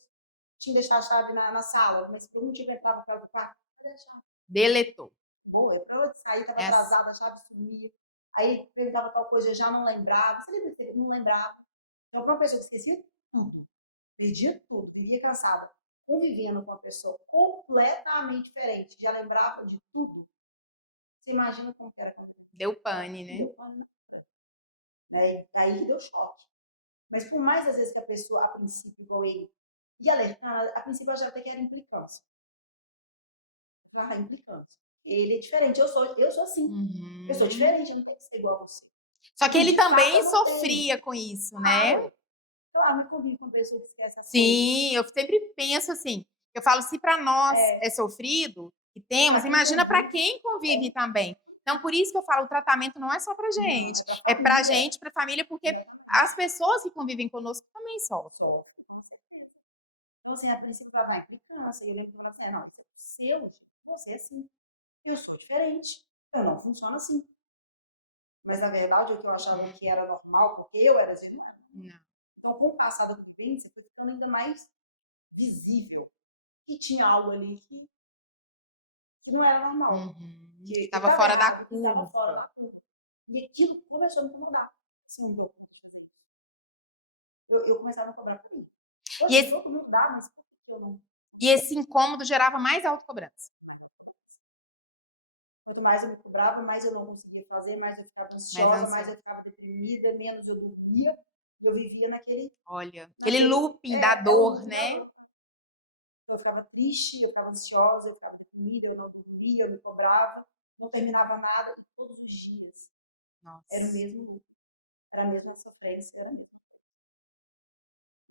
tinha deixado a chave na sala, mas por um dia que eu entrava para o quarto, cadê a chave? Deletou. Boa, eu pra onde sair, estava atrasada, a chave sumia. Aí perguntava tal coisa, eu já não lembrava. Você lembra que não lembrava? Então, para uma pessoa que esquecia tudo, perdia tudo, vivia cansada, convivendo com uma pessoa completamente diferente, já lembrava de tudo, você imagina como que era conviver? Deu pane, né? Deu pane, né? Aí que deu choque. Mas por mais às vezes que a pessoa, a princípio, igual ele, ia alertar, a princípio eu achava até que era implicância. Ah, implicância. Ele é diferente, eu sou assim. Uhum. Eu sou diferente, eu não tenho que ser igual a você. Só que E, ele de fato, também eu não tenho. sofria com isso, né? Claro, claro, me convivo com pessoas que esquecem as coisas. Sim, eu sempre penso assim. Eu falo, se para nós é sofrido, que temos, Pra quem imagina para convive, quem convive também. Então, por isso que eu falo, o tratamento não é só pra gente, Não, é pra família. gente, pra família, porque Exatamente. as pessoas que convivem conosco também sofrem. Sofre, com certeza. Então, assim, a princípio, ela vai implicância. Eu lembro que ela falou assim, não, isso é seu, você é assim. Eu sou diferente, eu não funciono assim. Mas, na verdade, o que eu achava que era normal, porque eu era assim, não era. Não. Então, com o passar da vivência, foi ficando ainda mais visível que tinha algo ali que não era normal. Uhum. Que Estava estava fora da errado, que estava fora da curva. E aquilo começou a me incomodar. Assim, não deu conta de fazer isso. Eu começava a cobrar por mim. E Poxa, esse, todo mundo dá, mas por que eu não? e esse incômodo gerava mais autocobrança. Quanto mais eu me cobrava, mais eu não conseguia fazer, mais eu ficava ansiosa, mais eu ficava deprimida, menos eu dormia. Eu vivia naquele. Olha, aquele looping da dor, né? Eu ficava triste, eu ficava ansiosa, eu ficava deprimida, eu não dormia, eu me cobrava, não terminava nada, e todos os dias. Nossa. Era o mesmo looping, era a mesma sofrência, era a mesma coisa.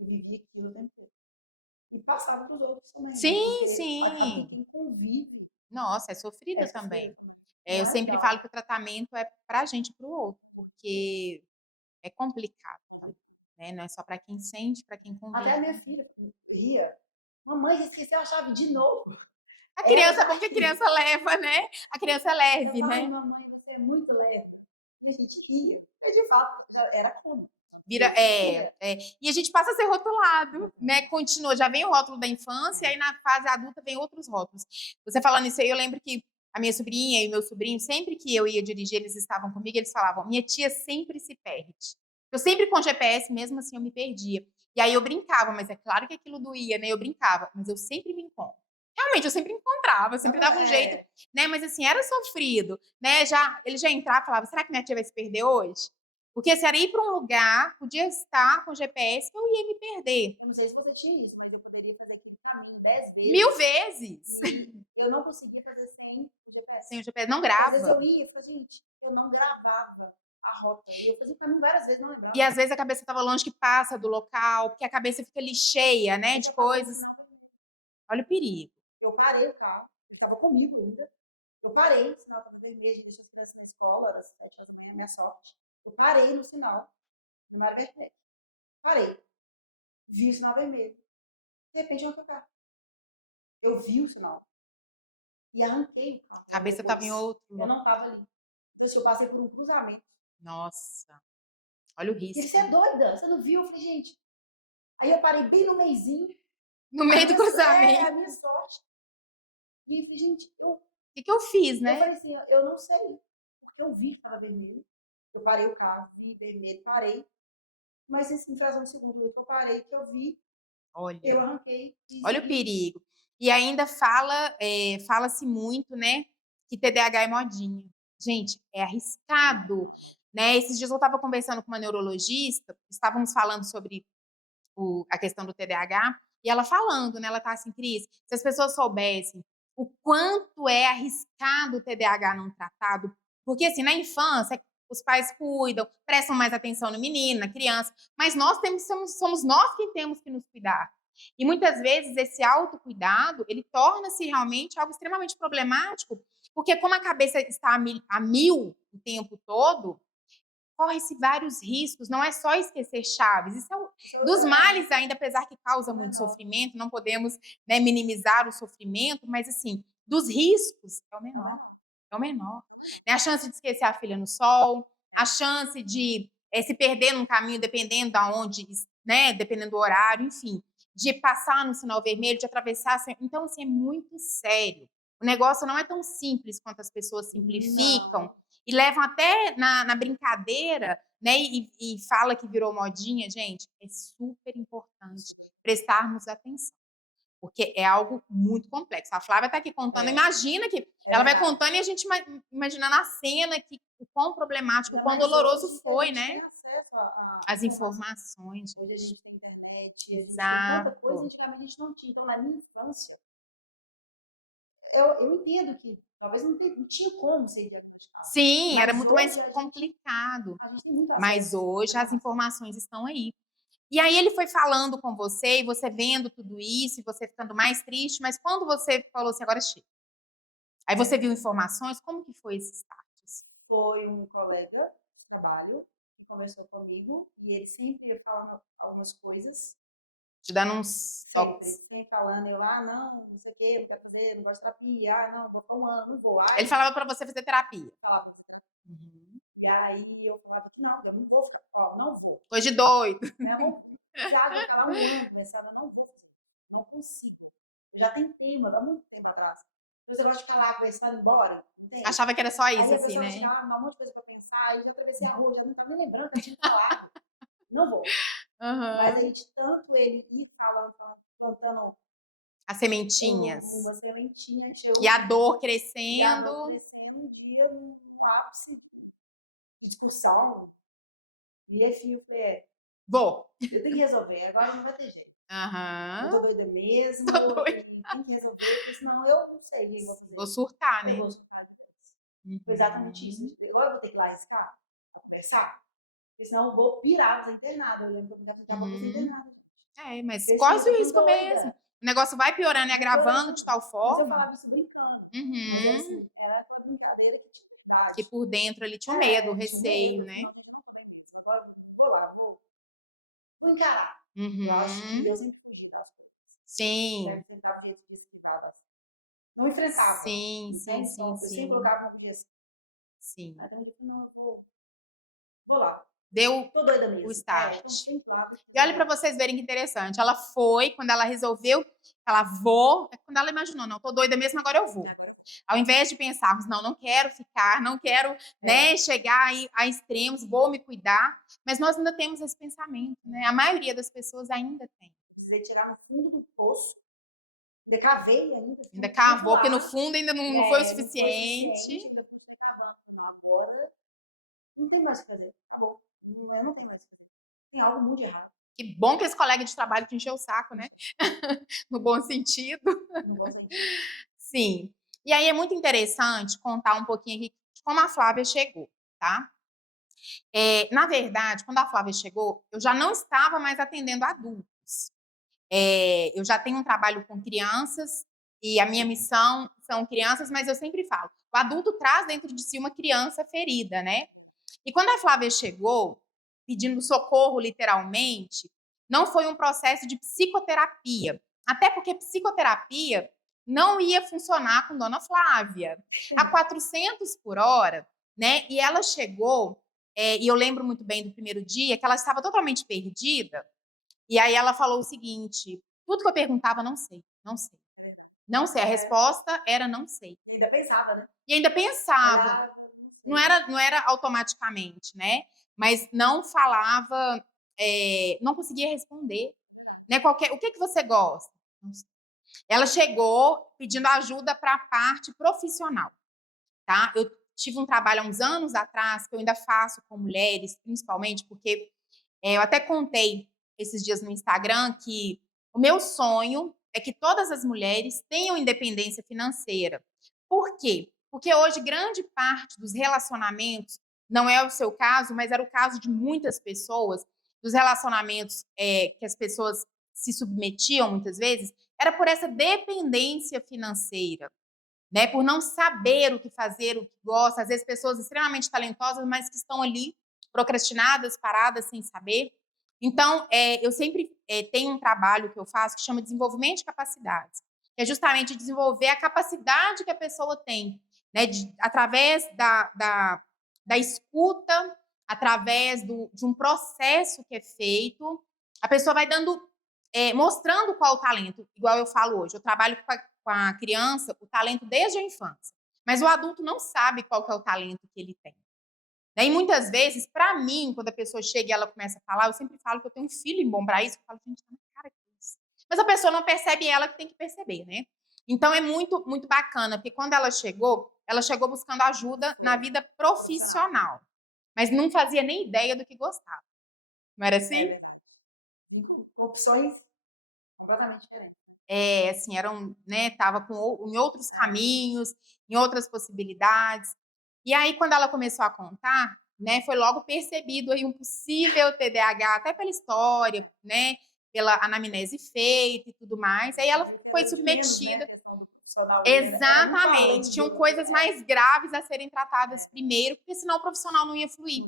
Eu vivia aquilo o tempo todo. E passava para os outros também. Sim, né? sim. Acaba que quem convive. Nossa, é sofrido também. Eu sempre falo que o tratamento é pra gente e pro outro, porque é complicado. Né? Não é só para quem sente, para quem convive. Até a minha filha ria. Mamãe, esqueceu a chave de novo. A criança, como que a criança leva, né? A criança é leve, eu falo, né? mamãe, você é muito leve. E a gente ria. E de fato, já era como. E a gente passa a ser rotulado, né? Continua, já vem o rótulo da infância, e aí na fase adulta vem outros rótulos. Você falando isso aí, eu lembro que a minha sobrinha e meu sobrinho, sempre que eu ia dirigir, eles estavam comigo, eles falavam, minha tia sempre se perde. Eu sempre com GPS, mesmo assim eu me perdia. E aí eu brincava, mas é claro que aquilo doía, né? Eu brincava, mas eu sempre me encontro. Realmente, eu sempre encontrava, eu sempre dava um jeito, né? Mas assim, era sofrido, né? Ele já entrava e falava, será que minha tia vai se perder hoje? Porque se era ir para um lugar, podia estar com GPS, que eu ia me perder. Não sei se você tinha isso, mas eu poderia fazer aquele caminho 10 vezes. 1000 vezes! Eu não conseguia fazer sem o GPS. Sem o GPS, não grava. Às vezes eu ia e falei, gente, eu não gravava a rota. Eu fazia o caminho várias vezes, não lembrava. E às vezes a cabeça estava longe que passa do local, porque a cabeça fica ali cheia, né, de coisas. Olha o perigo. Eu parei o carro, ele estava comigo ainda. Eu parei, o sinal estava vermelho, deixei as crianças na escola, era às 7 horas da manhã, minha sorte. Eu parei no sinal, Primária Werneck. Parei. Vi o sinal vermelho. De repente, eu carro. Eu vi o sinal. E arranquei o carro. A cabeça estava em outro Eu não estava ali. Então, assim, eu passei por um cruzamento. Nossa, olha o E ele, risco. você é doida? Você não viu? Eu falei, gente. Aí eu parei bem no meizinho. No meio do cruzamento. É a minha sorte. E eu falei, gente, O que eu fiz, eu né? falei assim, eu não sei. Porque eu vi que estava vermelho. Eu parei o carro, vi vermelho, parei. Mas em fração de segundo, eu parei, que eu vi, Olha, eu arranquei. olha o perigo. E ainda fala-se muito, né, que TDAH é modinha. Gente, é arriscado, né? Esses dias eu estava conversando com uma neurologista, estávamos falando sobre a questão do TDAH, e ela falando, né, ela tá assim, Cris, se as pessoas soubessem o quanto é arriscado o TDAH não tratado, porque assim, na infância, os pais cuidam, prestam mais atenção no menino, na criança, mas somos nós quem temos que nos cuidar. E muitas vezes esse autocuidado, ele torna-se realmente algo extremamente problemático, porque como a cabeça está a mil o tempo todo, corre-se vários riscos, não é só esquecer chaves. Isso é dos males ainda, apesar que causa muito sofrimento, não podemos, né, minimizar o sofrimento, mas assim, dos riscos é o menor. É o menor. Né? A chance de esquecer a filha no sol, a chance de se perder num caminho, dependendo de onde, né, dependendo do horário, enfim, de passar no sinal vermelho, de atravessar. Então, assim, é muito sério. O negócio não é tão simples quanto as pessoas simplificam. Não. E levam até na brincadeira, né? E fala que virou modinha, gente. É super importante prestarmos atenção, porque é algo muito complexo. A Flávia está aqui contando, imagina que ela vai contando e a gente imaginando a cena, que o quão problemático, o quão doloroso foi, né? Tem acesso as informações. Hoje a gente tem internet, Exato. Tanta coisa, antigamente a gente não tinha. Então, na minha infância, eu entendo que talvez não tinha como ser diagnosticado. Sim, era muito mais complicado. A gente tem muito acesso. Mas hoje as informações estão aí. E aí ele foi falando com você, e você vendo tudo isso, e você ficando mais triste, mas quando você falou assim, agora chega. Aí você viu informações, como que foi esse status? Foi um colega de trabalho que conversou comigo, e ele sempre ia falando algumas coisas. Te dando uns toques. Sempre falando, não sei o que, não quero fazer, não gosto de terapia, não, vou para um ano, não vou. Ele falava para você fazer terapia? Falava pra você. Uhum. E aí eu falava que não, eu não vou ficar, não vou. Coisa de doido. Não, já vou ficar lá um ano, começava, não vou fazer, não consigo. Eu já tentei, mas há muito tempo atrás. Você gosta de ficar lá pensando embora? Entende? Achava que era só isso, aí assim, né? Aí a um monte de coisa pra pensar, aí já atravessei a rua, já não tava nem lembrando que eu tinha falado. Não vou. Mas aí de tanto ele ir falando, plantando as sementinhas. Uma sementinha. E a dor crescendo. E a dor crescendo um dia no ápice de discussão. E aí eu falei, vou. Eu tenho que resolver, agora não vai ter jeito. Eu tô doida mesmo, tem que resolver, porque senão eu não sei o que vou fazer. Vou surtar, né? Eu vou surtar depois. Foi exatamente isso. Ou eu vou ter que ir lá arriscar, conversar, porque senão eu vou pirar, vou ser internada. Eu lembro que eu ficava com internada. Mas corre o risco mesmo. O negócio vai piorando e agravando de tal forma. Mas eu falava isso brincando. Mas assim, era aquela brincadeira que tinha verdade. Que por dentro ali tinha medo, receio, né? Não, a gente não tô bem mesmo. Agora vou lá, vou encarar. Eu acho que eu sempre fugi das coisas. Sim. Eu sempre dava jeito de esquivar. Não enfrentava. Sim. Eu sempre colocava uma objeção. Sim. Então eu digo, não, eu vou lá. Deu tô doida mesmo. O start. Lá, e olha para vocês verem que interessante. Ela foi, quando ela resolveu, ela vou, quando ela imaginou, não, tô doida mesmo, agora eu vou. Ao invés de pensarmos, não quero ficar, não quero né, chegar a extremos, vou me cuidar. Mas nós ainda temos esse pensamento, né? A maioria das pessoas ainda tem. Precisei tirar no fundo do poço. Ainda cavei ainda. Ainda cavou, porque no fundo ainda não foi o suficiente. Ainda continuei cavando. Não, agora não tem mais o que fazer. Acabou. Eu não tenho mais o que fazer. Tem algo muito errado. Que bom que esse colega de trabalho te encheu o saco, né? No bom sentido. No bom sentido. Sim. E aí é muito interessante contar um pouquinho aqui de como a Flávia chegou, tá? Na verdade, quando a Flávia chegou, eu já não estava mais atendendo adultos. Eu já tenho um trabalho com crianças e a minha missão são crianças, mas eu sempre falo, o adulto traz dentro de si uma criança ferida, né? E quando a Flávia chegou, pedindo socorro, literalmente, não foi um processo de psicoterapia. Até porque psicoterapia não ia funcionar com Dona Flávia. A 400 por hora, né? E ela chegou, e eu lembro muito bem do primeiro dia, que ela estava totalmente perdida. E aí ela falou o seguinte: tudo que eu perguntava, não sei, não sei. Não sei. A resposta era não sei. E ainda pensava, né? E ainda pensava. Olhava, Não era automaticamente, né? Mas não falava, não conseguia responder. Né? O que você gosta? Não sei. Ela chegou pedindo ajuda para a parte profissional, tá? Eu tive um trabalho há uns anos atrás, que eu ainda faço com mulheres, principalmente, porque eu até contei esses dias no Instagram que o meu sonho é que todas as mulheres tenham independência financeira. Por quê? Porque hoje grande parte dos relacionamentos, não é o seu caso, mas era o caso de muitas pessoas, dos relacionamentos que as pessoas se submetiam muitas vezes, era por essa dependência financeira, né? Por não saber o que fazer, o que gosta, às vezes pessoas extremamente talentosas, mas que estão ali procrastinadas, paradas, sem saber. Então, eu sempre tenho um trabalho que eu faço que chama desenvolvimento de capacidades, que é justamente desenvolver a capacidade que a pessoa tem, né? Através da escuta, através de um processo que é feito, a pessoa vai dando, mostrando qual o talento, igual eu falo hoje. Eu trabalho com a criança o talento desde a infância, mas o adulto não sabe qual que é o talento que ele tem. E muitas vezes, para mim, quando a pessoa chega e ela começa a falar, eu sempre falo que eu tenho um feeling bom para isso, eu falo, gente, tá na cara que é isso. Mas a pessoa não percebe, ela que tem que perceber, né? Então é muito, muito bacana, porque quando ela chegou buscando ajuda na vida profissional, mas não fazia nem ideia do que gostava. Não era assim? É verdade. Opções completamente diferentes. Assim, eram, né, tava em outros caminhos, em outras possibilidades. E aí, quando ela começou a contar, né, foi logo percebido aí um possível TDAH, até pela história, né, pela anamnese feita e tudo mais. Aí ela foi submetida. Exatamente. Tinham coisas mais graves a serem tratadas primeiro, porque senão o profissional não ia fluir.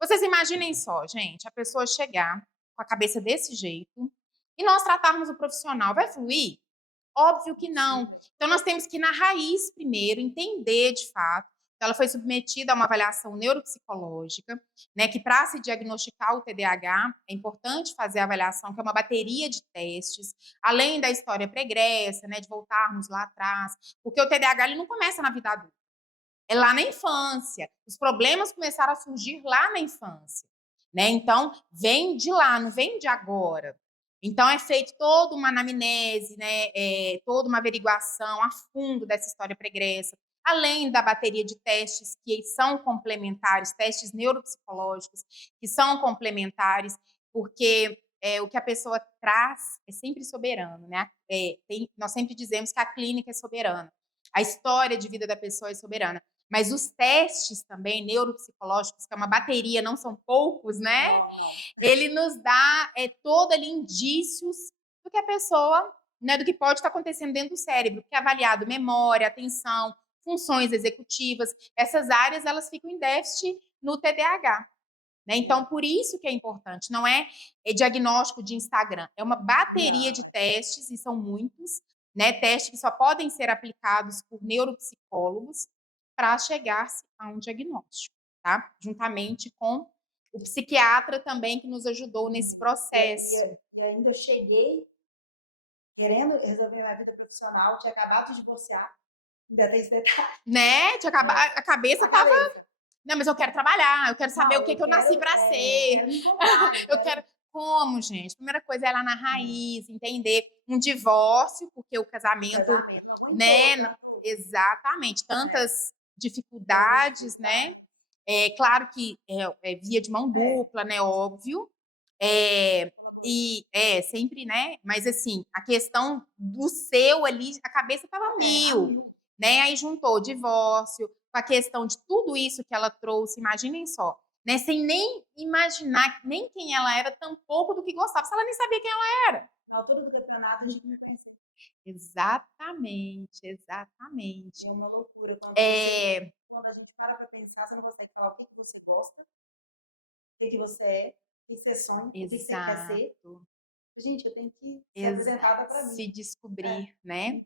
Vocês imaginem só, gente, a pessoa chegar com a cabeça desse jeito e nós tratarmos o profissional. Vai fluir? Óbvio que não. Então, nós temos que ir na raiz primeiro, entender de fato. Então, ela foi submetida a uma avaliação neuropsicológica, né, que para se diagnosticar o TDAH, é importante fazer a avaliação, que é uma bateria de testes, além da história pregressa, né, de voltarmos lá atrás, porque o TDAH ele não começa na vida adulta, é lá na infância. Os problemas começaram a surgir lá na infância, né? Então, vem de lá, não vem de agora. Então, é feito toda uma anamnese, né? Toda uma averiguação a fundo dessa história pregressa, além da bateria de testes que são complementares, testes neuropsicológicos que são complementares, porque o que a pessoa traz é sempre soberano, né? Nós sempre dizemos que a clínica é soberana, a história de vida da pessoa é soberana. Mas os testes também neuropsicológicos, que é uma bateria, não são poucos, né? Ele nos dá todo ali indícios do que a pessoa, né, do que pode estar acontecendo dentro do cérebro, que é avaliado memória, atenção, funções executivas. Essas áreas elas ficam em déficit no TDAH. Né? Então, por isso que é importante, não é diagnóstico de Instagram, é uma bateria de testes, e são muitos, né? Testes que só podem ser aplicados por neuropsicólogos para chegar-se a um diagnóstico, tá? Juntamente com o psiquiatra também que nos ajudou nesse processo. E ainda eu cheguei querendo resolver minha vida profissional, tinha acabado de divorciar, ainda tem esse detalhe. Né? A cabeça tava... Não, mas eu quero trabalhar, eu quero saber o que eu nasci para ser. Eu quero... Como, gente? Primeira coisa é lá na raiz, entender um divórcio, porque o casamento, né? Exatamente, tantas dificuldades, né? Claro que é via de mão dupla, né? Óbvio. E sempre, né? Mas assim, a questão do seu ali, a cabeça tava mil, né? Aí juntou o divórcio, com a questão de tudo isso que ela trouxe, imaginem só, né? Sem nem imaginar nem quem ela era, tampouco do que gostava, se ela nem sabia quem ela era. Na altura do campeonato, a gente não conhecia. Exatamente, exatamente. É uma loucura. Quando a gente para pensar, você não consegue falar o que você gosta, que você é, o que você sonha, o que você quer ser. Exato. Gente, eu tenho que ser Exato. apresentada para mim. Se É, descobrir, né?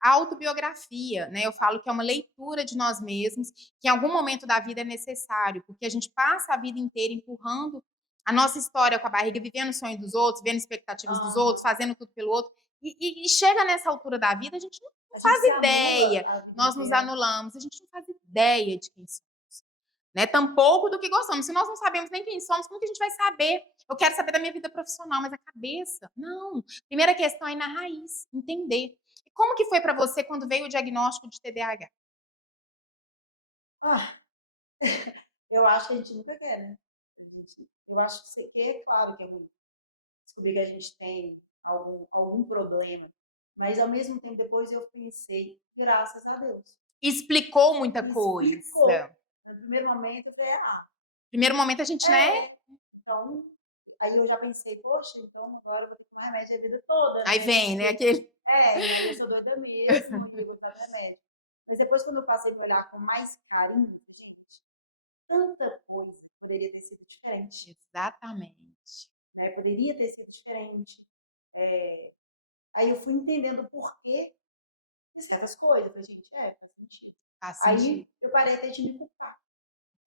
A autobiografia, né? Eu falo que é uma leitura de nós mesmos, que em algum momento da vida é necessário, porque a gente passa a vida inteira empurrando a nossa história com a barriga, vivendo o sonho dos outros, vendo expectativas dos outros, fazendo tudo pelo outro. E chega nessa altura da vida, a gente não a gente faz se anula ideia. a vida Nós nos inteira. anulamos, a gente não faz ideia de quem somos. Né? Tampouco do que gostamos. Se nós não sabemos nem quem somos, como que a gente vai saber? Eu quero saber da minha vida profissional, mas a cabeça? Não. Primeira questão é ir na raiz, entender. E como que foi para você quando veio o diagnóstico de TDAH? Ah, eu acho que a gente nunca quer, né? Eu acho que você quer, claro que é ruim. Descobrir que a gente tem algum problema. Mas, ao mesmo tempo, depois eu pensei, graças a Deus. Explicou muita Explicou. coisa. No primeiro momento, eu falei, Primeiro momento a gente, né? Então, aí eu já pensei, poxa, então agora eu vou ter que tomar remédio a vida toda, Aí né? vem, né? Aquele. E aí eu sou doida mesmo e eu vou tomar remédio. Mas depois, quando eu passei a me olhar com mais carinho, gente, tanta coisa poderia ter sido diferente. Exatamente. Né? Poderia ter sido diferente. Aí eu fui entendendo o porquê de certas coisas. Eu falei, gente, faz sentido. Faz Aí sentido. eu parei até de me culpar.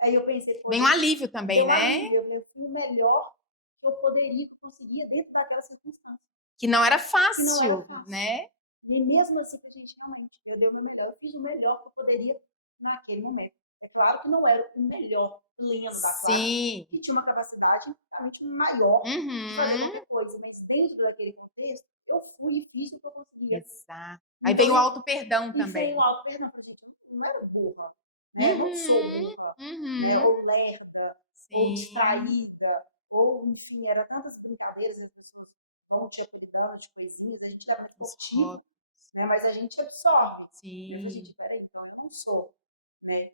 Aí eu pensei, Vem um poxa, alívio também, deu um né? alívio. Eu falei, eu fui o melhor que eu poderia, que eu conseguia dentro daquela circunstância. Que não era Que não era fácil, fácil. né? E mesmo assim, a gente realmente, eu dei o meu melhor. Eu fiz o melhor que eu poderia naquele momento. É claro que não era o melhor pleno da classe, Sim. que tinha uma capacidade infinitamente maior de fazer Uhum. qualquer coisa. Mas dentro daquele contexto, eu fui e fiz o que eu conseguia. Exato. Aí Então, vem o auto-perdão e também. veio o auto-perdão, porque, gente, não era burra, né? Eu não sou Uhum. burra, né? Uhum. Ou lerda, ou Sim. distraída, ou, enfim, era tantas brincadeiras, as pessoas vão te apelidando de coisinhas, a gente leva muito esportivo, né? Mas a gente absorve. Sim. Eu falei, gente, peraí, então eu não sou, né?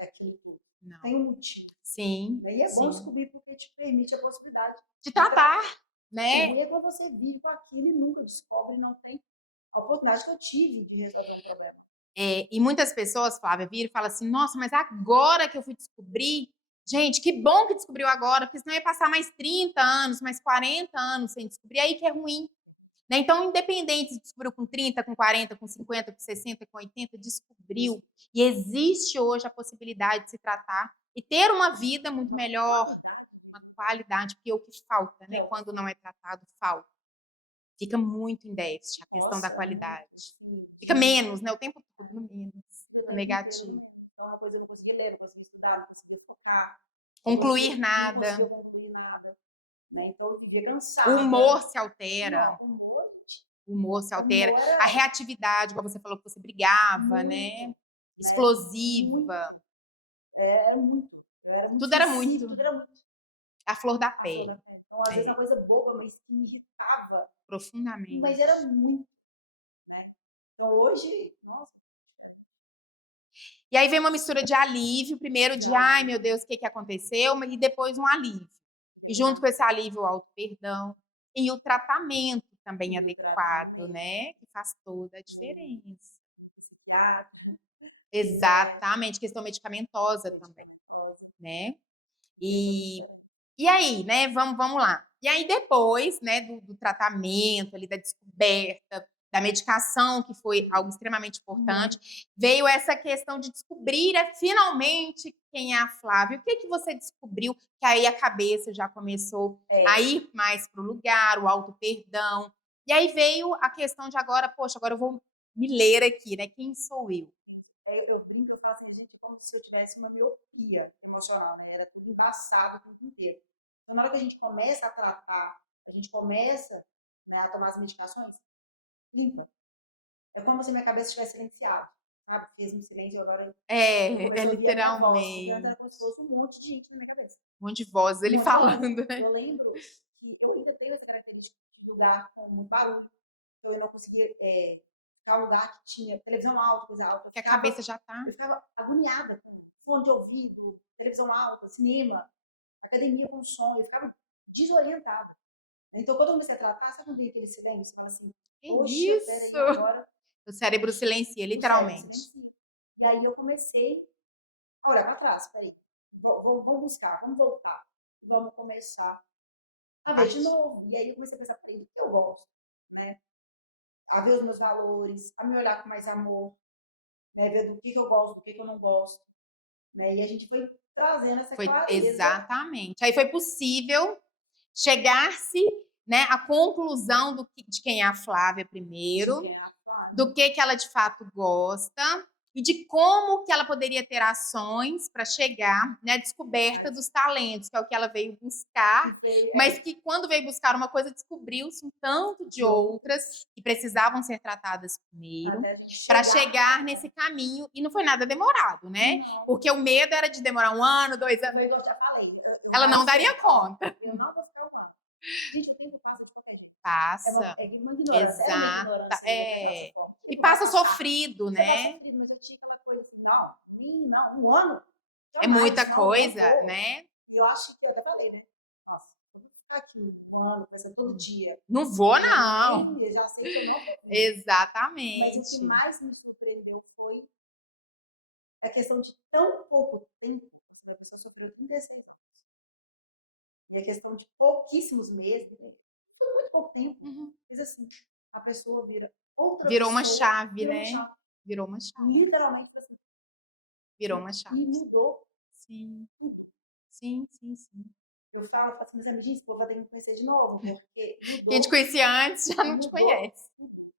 Aquilo tudo. Não. Tem um motivo. Sim. Né? E é bom sim. descobrir porque te permite a possibilidade De tratar, O né? ruim é quando você vive com aquilo e nunca descobre, não tem a oportunidade que eu tive de resolver um problema. E muitas pessoas, Flávia, viram e falam assim, nossa, mas agora que eu fui descobrir, gente, que bom que descobriu agora, porque senão ia passar mais 30 anos, mais 40 anos sem descobrir, aí que é ruim. Né? Então, independente se descobriu com 30, com 40, com 50, com 60, com 80, descobriu. E existe hoje a possibilidade de se tratar e ter uma vida muito melhor, uma qualidade, porque é o que falta, né? Quando não é tratado, falta. Fica muito em déficit a questão da qualidade. Fica menos, né? O tempo todo no menos, no negativo. Então, uma coisa eu não conseguia ler, não conseguia estudar, não conseguia focar. Concluir nada. Não conseguia concluir nada. Né? Então, eu vivia cansada. O humor se altera. Não, o humor se altera. A reatividade, como você falou, que você brigava, muito, né? Explosiva. Muito. Era muito. Tudo era muito. Tudo era muito. A flor da pele. Então, às vezes, é uma coisa boba, mas que me irritava. Profundamente. Mas era muito. Né? Então, hoje, nossa. E aí vem uma mistura de alívio, primeiro de, ai meu Deus, o que aconteceu? E depois um alívio. E junto com esse alívio, o auto-perdão. E o tratamento também adequado, né? Que faz toda a diferença. Exatamente, questão medicamentosa também, né? E aí, né? Vamos lá. E aí depois, né, do tratamento, ali da descoberta, da medicação, que foi algo extremamente importante, veio essa questão de descobrir finalmente quem é a Flávia. O que você descobriu? Que aí a cabeça já começou a ir mais para o lugar, o auto-perdão. E aí veio a questão de agora, poxa, agora eu vou me ler aqui, né? Quem sou eu? Eu brinco, eu faço a gente como se eu tivesse uma miopia emocional, né? Era tudo embaçado o tempo inteiro. Então, na hora que a gente começa a tratar, a gente começa, né, a tomar as medicações, limpa. É como se minha cabeça estivesse silenciada, sabe? Fez um silêncio e agora literalmente. Antes era como se fosse um monte de gente na minha cabeça. Um monte de voz ele falando, né? Eu lembro que eu ainda tenho essa característica de lugar com muito barulho. Então, eu não conseguia ficar um lugar que tinha televisão alta, coisa alta. Que a cabeça já tá. Eu ficava agoniada com fone de ouvido, televisão alta, cinema, academia com som. Eu ficava desorientada. Então, quando eu comecei a tratar, sabe quando tem aquele silêncio? Você fala assim, poxa, peraí, agora... O cérebro silencia, literalmente. E aí eu comecei a olhar para trás, peraí. vamos buscar, vamos voltar, vamos começar a ver de novo. E aí eu comecei a pensar, peraí, do que eu gosto, né? A ver os meus valores, a me olhar com mais amor, né? Ver do que eu gosto, do que eu não gosto, né? E a gente foi trazendo essa Foi clareza. exatamente. Aí foi possível chegar-se, né, à conclusão de quem é a Flávia primeiro, de quem é a Flávia. do que ela de fato gosta e de como que ela poderia ter ações para chegar, né, à descoberta dos talentos, que é o que ela veio buscar, mas que quando veio buscar uma coisa, descobriu-se um tanto de outras que precisavam ser tratadas primeiro para chegar nesse caminho, e não foi nada demorado, né? Não. Porque o medo era de demorar 1 ano, 2 anos. Foi o que eu já falei. Ela não daria conta. Eu não vou ficar 1 ano. Gente, o tempo passa de qualquer jeito. Passa. É uma ignorância. Exata. É. E passa sofrido, né? Passa sofrido, mas eu tinha aquela coisa assim, não, 1 ano. É muita coisa, né? E eu acho que eu até falei, né? Nossa, eu vou ficar aqui 1 ano, pensando todo dia. Não vou, não. Eu já sei que eu não vou. Exatamente. Mas o que mais me surpreendeu foi a questão de tão pouco tempo. A pessoa sofreu 36 anos. E a questão de pouquíssimos meses, foi muito pouco tempo. Mas assim, a pessoa vira outra Virou pessoa. uma chave, né? Virou uma chave. Literalmente, assim. Virou uma chave. E mudou. Sim. Tudo. Sim. Eu falo assim, mas gente, esse povo vai ter que me conhecer de novo, porque mudou. Quem te conhecia antes já não te conhece.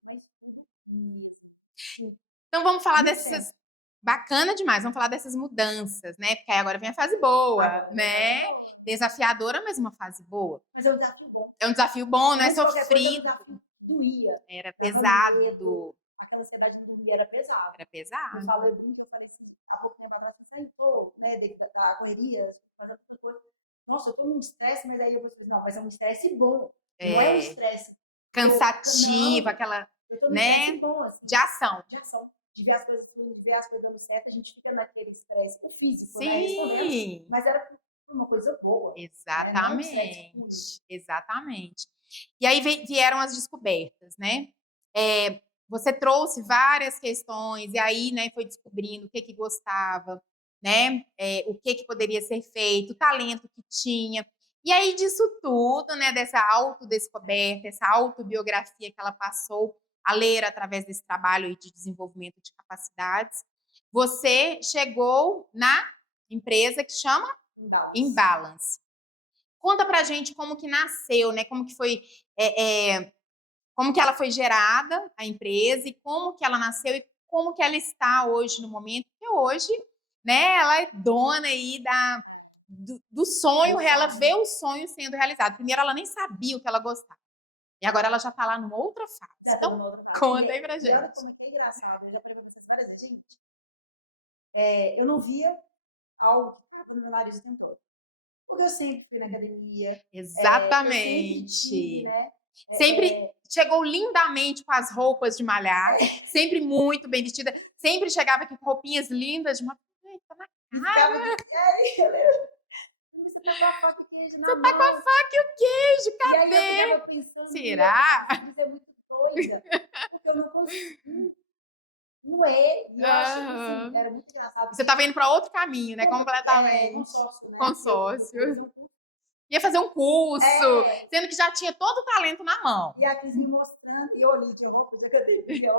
Mas tudo mesmo. Então vamos falar dessas... Bacana demais, vamos falar dessas mudanças, né? Porque aí agora vem a fase boa, né? Desafiadora, mas uma fase boa. Mas é um desafio bom. É um desafio bom, não é sofrido. Desafio doía. Era pesado. Aquela ansiedade de dormir era pesado. Era pesado. Eu falei assim, há pouco tempo atrás, você entrou, né, da correria, fazendo outra coisa. Nossa, eu tô num estresse, mas aí eu vou dizer, não, mas é um estresse bom. Não é um estresse cansativo, aquela, eu tô num né, estresse bom, assim, de ação. De ver as coisas fluindo, de ver as coisas dando certo, a gente fica naquele estresse, o físico, sim, né, respondendo, mas era uma coisa boa. Exatamente, né? Exatamente. E aí vieram as descobertas, né? Você trouxe várias questões e aí, né, foi descobrindo o que gostava, né? O que poderia ser feito, o talento que tinha. E aí disso tudo, né, dessa autodescoberta, essa autobiografia que ela passou a ler através desse trabalho de desenvolvimento de capacidades, você chegou na empresa que chama Imbalance. Conta pra gente como que nasceu, né? Como que foi, como que ela foi gerada, a empresa, e como que ela nasceu e como que ela está hoje no momento, porque hoje, né, ela é dona aí do sonho, ela vê o sonho sendo realizado. Primeiro ela nem sabia o que ela gostava. E agora ela já está lá numa outra fase. Então, conta aí pra gente. E olha como é engraçado, eu já falei pra vocês várias vezes, gente, eu não via algo que estava no meu nariz o tempo todo. Porque eu sempre fui na academia. Exatamente. Eu sempre tive, né? Sempre chegou lindamente com as roupas de malhar, sempre muito bem vestida, sempre chegava aqui com roupinhas lindas, de uma... Tá na cara. Você tá com a faca e o queijo na Você mão. tá com a faca e o queijo, cadê? E aí eu ficava pensando... Será? Isso é muito doida. Porque eu não consigo... Não é. E eu acho que assim, era muito engraçado. Você tava indo para outro caminho, né? Completamente. Consórcio, né? Consórcio. Ia fazer um curso, sendo que já tinha todo o talento na mão. E a Cris me mostrando, e eu ali de roupa de academia.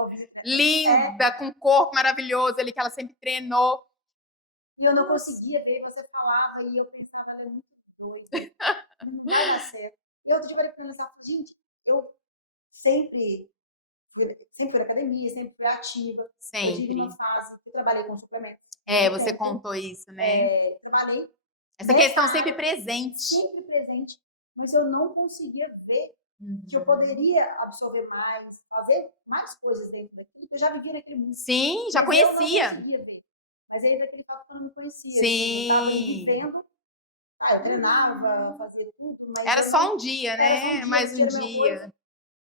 Linda, com um corpo maravilhoso ali, que ela sempre treinou. E eu não conseguia ver, você falava, e eu pensava, ela é muito doida. Não vai dar certo. E outro dia eu falei pra ela, gente, eu sempre fui na academia, sempre fui ativa. Sempre. Eu tive uma fase que eu trabalhei com suplementos. Você contou isso, né? Trabalhei. Essa questão sempre presente. Sempre presente. Mas eu não conseguia ver que eu poderia absorver mais, fazer mais coisas dentro daquilo, que eu já vivia naquele mundo. Sim, já conhecia. Eu não conseguia ver. Mas aí daquele fato que eu não me conhecia. Sim. Eu estava vivendo. Eu treinava, fazia tudo. Mas era só um dia, né? Mais um dia.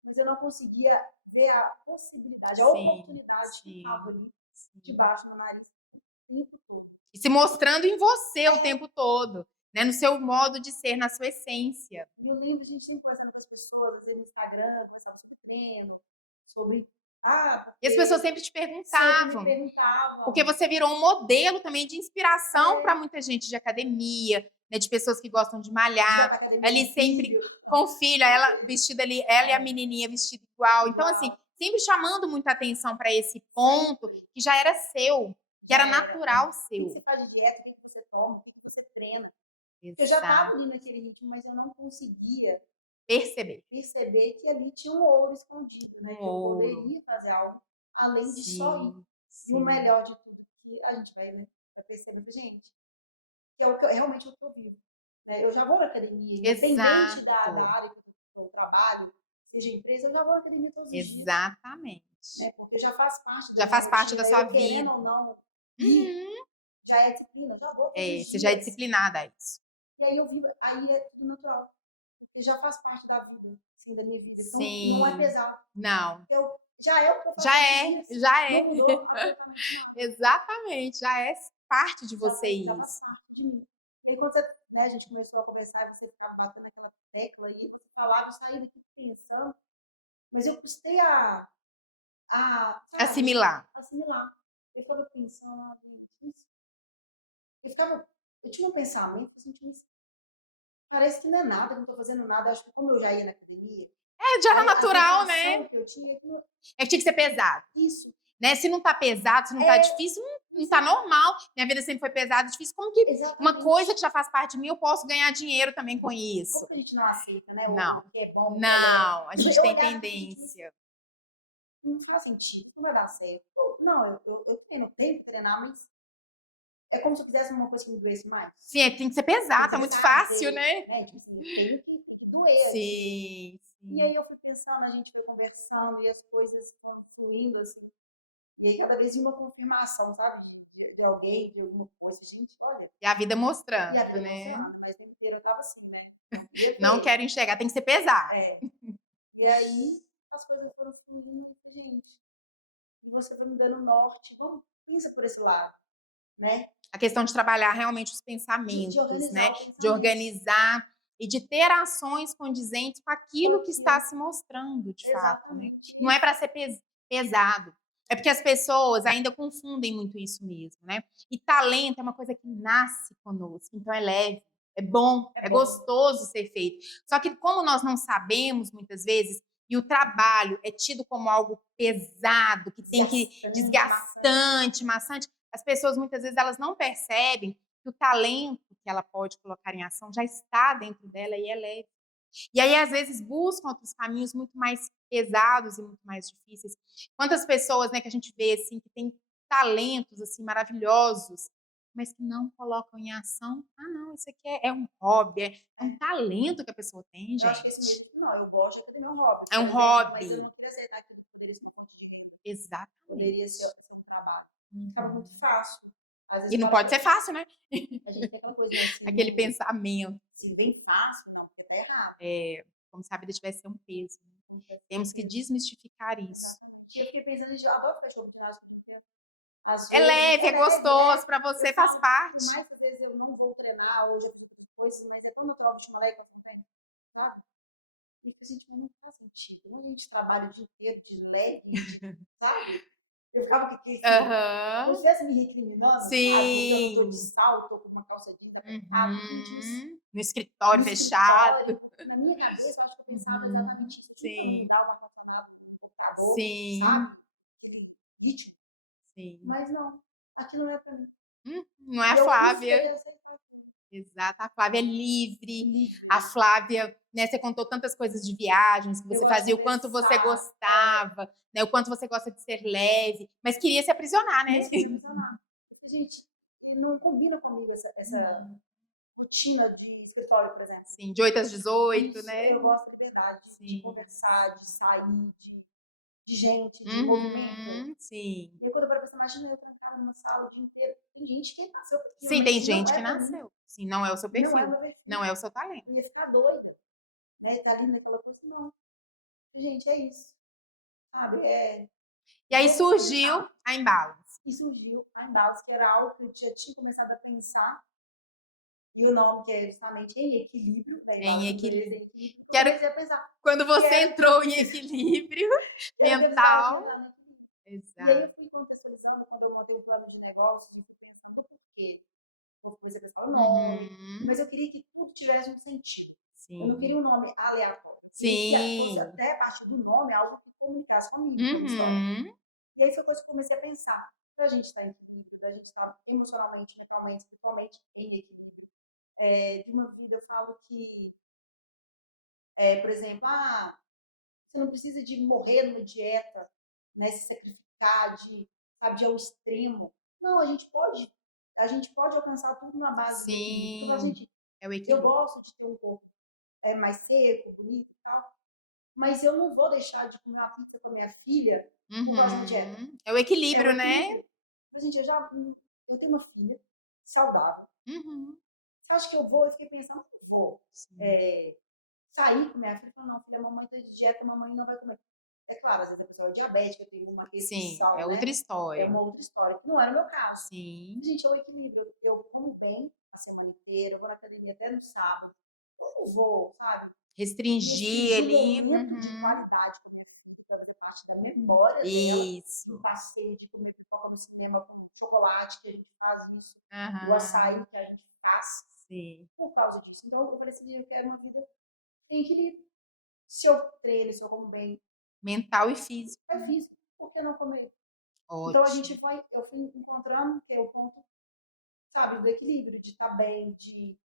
Mas eu não conseguia ver a possibilidade, a oportunidade que estava ali, debaixo do meu nariz, o tempo todo. E se mostrando em você o tempo todo, né? No seu modo de ser, na sua essência. E eu lembro, a gente sempre conversando com as pessoas, às vezes no Instagram, conversava sobre treino, sobre Ah, E as porque pessoas sempre te sempre me perguntavam. Porque perguntavam. você virou um modelo também de inspiração para É, muita gente de academia, né, de pessoas que gostam de de ir pra malhar. academia Ali com sempre filho, com filha, ela vestida ali, ela e a menininha vestida igual. Então, assim, igual. sempre chamando muita atenção para esse ponto Sempre. que já era seu, que Já era era. natural O que seu. você faz de dieta, o que você toma, o que você treina. Eu já estava Exato. ali naquele ritmo, mas eu não conseguia Perceber. perceber que ali tinha um ouro escondido, né? Um Que eu ouro. poderia fazer algo além de só ir. Sim, E o sim. melhor de tudo que a gente vai, né, vai perceber, gente, que é o que realmente o que eu vivo. Né? Eu já vou na academia, independente da Exato. área que eu trabalho, seja empresa, eu já vou na academia todos os dias. Exatamente. Né? Porque já faz parte da Já minha faz parte da rotina, sua eu querendo vida. ou não ir, Uhum. já é disciplina, já vou todos os Você já é dias. disciplinada a isso. E aí eu vivo, aí é tudo natural. Porque já faz parte da vida, assim, da minha vida. Então não é Sim. pesado. Não. Já é o que eu faço Já todos os é, dias. já Não é. mudou absolutamente nada. Exatamente, já é parte de você Já faz isso. parte de mim. E aí quando você, né, a gente começou a conversar e você ficava batendo aquela tecla e você falava, eu saí daqui pensando, mas eu custei sabe, Assimilar. assimilar. Eu ficava pensando, isso. Eu tinha um pensamento, eu sentia isso. Parece que não é nada, que eu não estou fazendo nada. Eu acho que como eu já ia na academia, Já era a natural, né? sensação que eu tinha é que É que tinha que ser pesado. isso Né? Se não tá pesado, se não tá é difícil, não tá normal. Minha vida sempre foi pesada, difícil. Como que uma coisa exatamente. que já faz parte de mim, eu posso ganhar dinheiro também com Como isso? que a gente não aceita, né? O Não. que é bom, o que é leve. Não, a gente Eu tem olhava e falei, gente, tendência. não faz sentido, não vai dar certo. Não, eu treino, eu tenho que treinar, mas é como se eu fizesse uma coisa que me doesse mais. Sim, tem que ser Tem pesado, que é ser muito sabe, fácil, né? né? Tipo assim, tem que doer ali. Sim, E sim. aí eu fui pensando, a gente foi conversando e as coisas foram fluindo, assim. E aí cada vez uma confirmação, sabe? De alguém, de alguma coisa. Gente, olha. E a vida E a mostrando, vida né? mostrando, mas o tempo inteiro eu tava assim, né? Não queria Não ver. quero enxergar, tem que ser pesado. É. E aí as coisas foram fluindo, gente. E você foi me dando norte. Vamos, pensa por esse lado, né? A questão de trabalhar realmente os De pensamentos, organizar né? o De pensamento. organizar e de ter ações condizentes com Com aquilo que está aquilo. se mostrando, de fato, né? Exatamente Não é isso. para ser pesado. É porque as pessoas ainda confundem muito isso mesmo, né? E talento é uma coisa que nasce conosco, então é leve, é bom, É é bom. gostoso ser feito. Só que como nós não sabemos muitas vezes, e o trabalho é tido como algo pesado, que tem que Desgastante, desgastante, maçante, as pessoas muitas vezes elas não percebem que o talento que ela pode colocar em ação já está dentro dela e é leve. E aí, às vezes, buscam outros caminhos muito mais pesados e muito mais difíceis. Quantas pessoas, né, que a gente vê, assim, que tem talentos, assim, maravilhosos, mas que não colocam em ação. Ah, não, isso aqui é um hobby, é um é. talento que a pessoa tem, Eu acho que esse gente. mesmo, não, eu gosto de academia, é um hobby, É por um exemplo, mas eu hobby. não queria aceitar aquilo que poderia ser uma fonte de renda, poderia Exatamente. ser um trabalho. Ficava muito Uhum. fácil. Às vezes E não fala pode que ser fácil, né? a gente tem aquela coisa, né? Aquele pensamento. Se vem fácil, não, porque tá errado. Como se a vida tivesse um peso. Né? Não quer Temos que ser desmistificar isso. exatamente. E eu fiquei pensando, gente, eu adoro cachorro de ginástica, porque às É vezes leve, é é leve, gostoso, para eu você faz falo, por parte. mais que às vezes eu não vou treinar, hoje eu fiz coisas, mas é tão natural vestir uma leca também, sabe? E a gente não faz sentido. Como a gente trabalha o dia inteiro de legging, sabe? Eu ficava assim, como se Aham. estivesse me recriminando, sabe? Porque eu não tô de Sim. salto, tô com uma calça jeans apertada. Gente, mas No no escritório fechado. escritório, na minha cabeça, eu acho que eu pensava Uhum. exatamente isso. Eu tinha que Sim. mudar o ar-condicionado do computador, Sim. sabe? Aquele ritmo. Sim. Mas não, aquilo não é pra mim. Não é E a eu custei Flávia. a aceitar aquilo. Exato. A Flávia é livre. Livre. A Flávia, né, você contou tantas coisas de viagens que Eu você gosto de fazia, o quanto você conversar, gostava, né, o quanto você gosta de ser leve, mas queria se aprisionar, né? mas queria me aprisionar. Gente, e não combina comigo essa rotina de escritório, por exemplo. Sim, de 8 às 18, Isso, né? eu gosto da liberdade de Sim. conversar, de sair, de gente, de movimento. Uhum, sim. E aí, quando eu paro pra pensar, imagina eu trancada numa sala o dia inteiro. Tem gente que nasceu pra aquilo, Sim, tem mas não gente é que pra mim. nasceu. Sim, não é o seu Não é perfil. meu perfil. Não é o seu talento. Eu ia ficar doida, né? Tá ali naquela coisa, não. Gente, é isso. Sabe? E aí Vamos surgiu começar. a Imbalance. E surgiu a Embalos, que era algo que eu já tinha começado a pensar, E o nome que é justamente Em Equilíbrio, né? Em Em equilíbrio. equilíbrio. Quero- Eu comecei a pensar, Quando você Quero- entrou em equilíbrio quero ver se estava mental. chegando no equilíbrio. E aí eu Exato. fui contextualizando quando eu montei o plano de negócios, e fui pensando no porquê. Eu comecei a pensar o nome, mas Uhum. eu queria que tudo tivesse um sentido. Eu não Sim. queria um nome aleatório. Eu queria que fosse Sim. até a partir do nome algo que comunicasse comigo, com a minha história. Uhum. E aí foi coisa que eu comecei a pensar. Da gente estar em equilíbrio, da gente estar emocionalmente, mentalmente, espiritualmente em equilíbrio. De uma vida, eu falo que, por exemplo, você não precisa de morrer numa dieta, né, se sacrificar, sabe, de ao extremo. Não, a gente pode alcançar tudo na base do equilíbrio. Porque eu falo, Sim. gente, É o eu equilíbrio. gosto de ter um corpo mais seco, bonito e tal, mas eu não vou deixar de comer uma pizza com a minha filha por causa de uma dieta. Uhum. É o É o equilíbrio, né? equilíbrio. Mas, gente, eu tenho uma filha saudável. Uhum. Você acha que eu vou? Eu fiquei pensando, eu vou Sim. sair com minha filha e falar, não, filha, a mamãe tá de dieta, a mamãe não vai comer. É claro, às vezes a pessoa é diabética, tem uma Sim, é restrição, outra né? É história. uma outra história, que não era o meu caso. Sim. Gente, é o equilíbrio. Eu como bem a semana inteira, eu vou na academia até no sábado. Eu não vou, sabe? Restringir Restringir um ali. momento de Uhum. qualidade com a minha filha, para fazer parte da memória dela. Um Isso. passeio de comer pipoca no cinema com chocolate, que a gente faz isso. O Aham. açaí que a gente faz Sim. por causa disso. Então, eu falei assim, eu quero uma vida em equilíbrio. Se eu treino, se eu como bem, Mental e físico. é físico. Por que não comer? Então, Ótimo. eu fui encontrando que é o ponto, sabe, do equilíbrio, de estar bem,